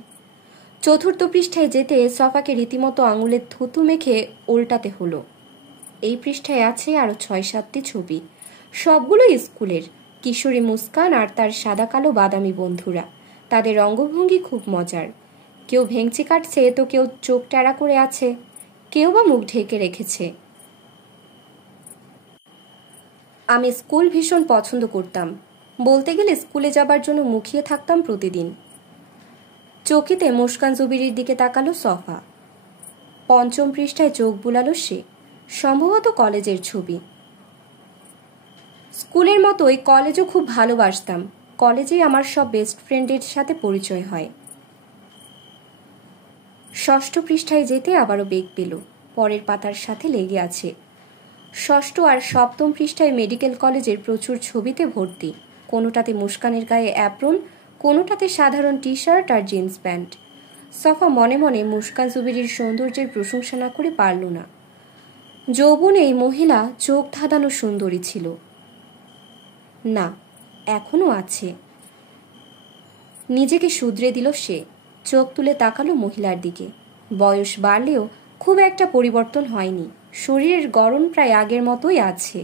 চতুর্থ পৃষ্ঠায় যেতে সফাকে রীতিমতো আঙুলের থুতু মেখে উল্টাতে হলো। এই পৃষ্ঠায় আছে আরও 6-7টি ছবি, সবগুলো স্কুলের। কিশোরী মুস্কান আর তার সাদা কালো বাদামি বন্ধুরা। তাদের অঙ্গভঙ্গি খুব মজার। কেউ ভেঙচি কাটছে, তো কেউ চোখ টেরা করে আছে, কেউ বা মুখ ঢেকে রেখেছে। আমি স্কুল ভীষণ পছন্দ করতাম। বলতে গেলে স্কুলে যাবার জন্য মুখিয়ে থাকতাম প্রতিদিন। চকিতে মুস্কান জুবিরির দিকে তাকালো সফা। পঞ্চম পৃষ্ঠায় চোখ বুলালো সে। সম্ভবত কলেজের ছবি। স্কুলের মতোই কলেজও খুব ভালোবাসতাম। কলেজেই আমার সব বেস্ট ফ্রেন্ডের সাথে পরিচয় হয়। ষষ্ঠ পৃষ্ঠায় যেতে আবারও বেগ পেল। পরের পাতার সাথে লেগে আছে। ষষ্ঠ আর সপ্তম পৃষ্ঠায় মেডিকেল কলেজের প্রচুর ছবিতে ভর্তি। কোনোটাতে মুস্কানের গায়ে অ্যাপ্রন, কোনোটাতে সাধারণ টি শার্ট আর জিন্স প্যান্ট। সফা মনে মনে মুস্কান জুবিরির সৌন্দর্যের প্রশংসা না করে পারল না। যৌবনে এই মহিলা চোখ ধাঁধানো সুন্দরী ছিল। না, এখনো আছে। নিজেকে শুধরে দিল সে। চোখ তুলে তাকালো মহিলার দিকে। বয়স বাড়লেও খুব একটা পরিবর্তন হয়নি। শরীরের গড়ন প্রায় আগের মতোই আছে।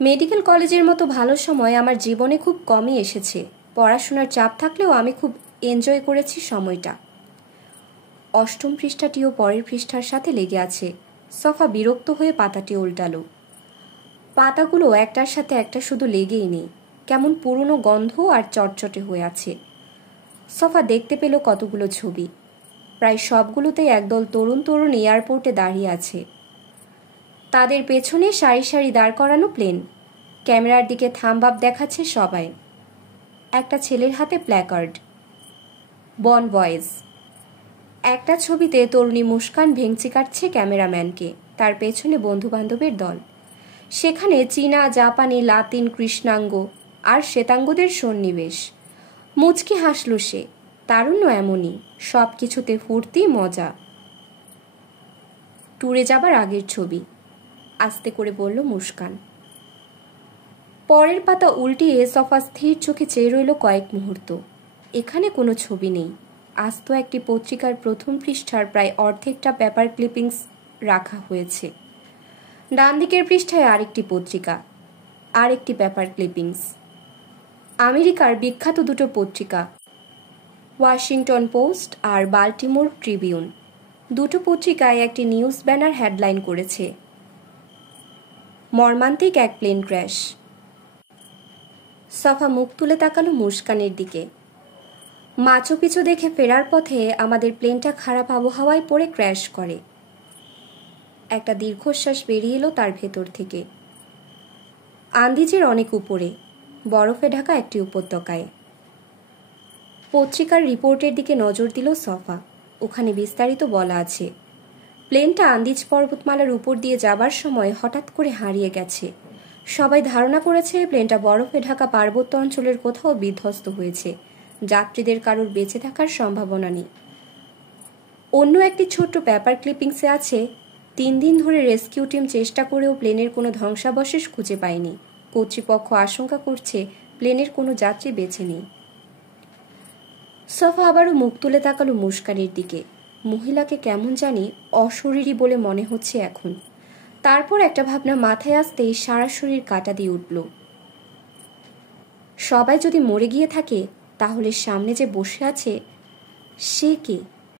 মেডিকেল কলেজের মতো ভালো সময় আমার জীবনে খুব কমই এসেছে। পড়াশোনার চাপ থাকলেও আমি খুব এনজয় করেছি সময়টা। অষ্টম পৃষ্ঠাটিও পরের পৃষ্ঠার সাথে লেগে আছে। সফা বিরক্ত হয়ে পাতাটি উল্টালো। পাতাগুলো একটার সাথে একটা শুধু লেগেই নেই, কেমন পুরনো গন্ধ আর চটচটে হয়ে আছে। সফা দেখতে পেল কতগুলো ছবি। প্রায় সবগুলোতেই একদল তরুণ তরুণ এয়ারপোর্টে দাঁড়িয়ে আছে। তাদের পেছনে সারি সারি দাঁড় করানো প্লেন। ক্যামেরার দিকে থামবাব দেখাচ্ছে সবাই। একটা ছেলের হাতে প্ল্যাকার্ড, বন বয়েজ। একটা ছবিতে তরুণী মুস্কান ভেঙচি কাটছে ক্যামেরাম্যানকে, তার পেছনে বন্ধুবান্ধবের দল। সেখানে চীনা, জাপানি, লাতিন, কৃষ্ণাঙ্গ আর শ্বেতাঙ্গদের সন্নিবেশ। মুচকি হাসল সে। তারুণ্য এমনই, সব কিছুতে ফুর্তি, মজা। ট্যুরে যাবার আগের ছবি, আস্তে করে বলল মুস্কান। পরের পাতা উল্টিয়ে সফা স্থির চোখে চেয়ে রইল কয়েক মুহূর্ত। এখানে কোনো ছবি নেই। আস্ত একটি পত্রিকার প্রথম পৃষ্ঠার প্রায় অর্ধেকটা পেপার ক্লিপিংস রাখা হয়েছে। ডান দিকের পৃষ্ঠায় আরেকটি পত্রিকা, আরেকটি পেপার ক্লিপিংস। আমেরিকার বিখ্যাত দুটো পত্রিকা, ওয়াশিংটন পোস্ট আর বাল্টিমোর ট্রিবিউন। দুটো পত্রিকায় একটি নিউজ ব্যানার হেডলাইন করেছে, মর্মান্তিক এক প্লেন ক্র্যাশ। সফা মুখ তুলে তাকালো মুস্কানের দিকে। মাচু পিছু দেখে ফেরার পথে আমাদের প্লেনটা খারাপ আবহাওয়ায় পড়ে ক্র্যাশ করে। একটা দীর্ঘশ্বাস বেরিয়ে এলো তার ভেতর থেকে। আন্দিজের অনেক উপরে, বরফে ঢাকা একটি উপত্যকায়। পত্রিকার রিপোর্টের দিকে নজর দিল সফা। ওখানে বিস্তারিত বলা আছে, প্লেনটা আন্দিজ পর্বতমালার উপর দিয়ে যাবার সময় হঠাৎ করে হারিয়ে গেছে। সবাই ধারণা করেছে প্লেনটা বরফে ঢাকা পার্বত্য অঞ্চলের কোথাও বিধ্বস্ত হয়েছে। যাত্রীদের কারোর বেঁচে থাকার সম্ভাবনা নেই। অন্য একটি ছোট্ট পেপার ক্লিপিংসে আছে, 3 দিন ধরে রেস্কিউ টিম চেষ্টা করেও প্লেনের কোনো ধ্বংসাবশেষ খুঁজে পায়নি। কর্তৃপক্ষ আশঙ্কা করছে প্লেনের কোনো যাত্রী বেঁচে নেই। সফা আবারও মুখ তুলে তাকালো মুস্কানের দিকে। মহিলাকে কেমন জানি অশরীরী বলে মনে হচ্ছে এখন। তারপর একটা ভাবনা মাথায় আসতেই সারা শরীর কাঁটা দিয়ে উঠল। সবাই যদি মরে গিয়ে থাকে, তাহলে সামনে যে বসে আছে সে কে?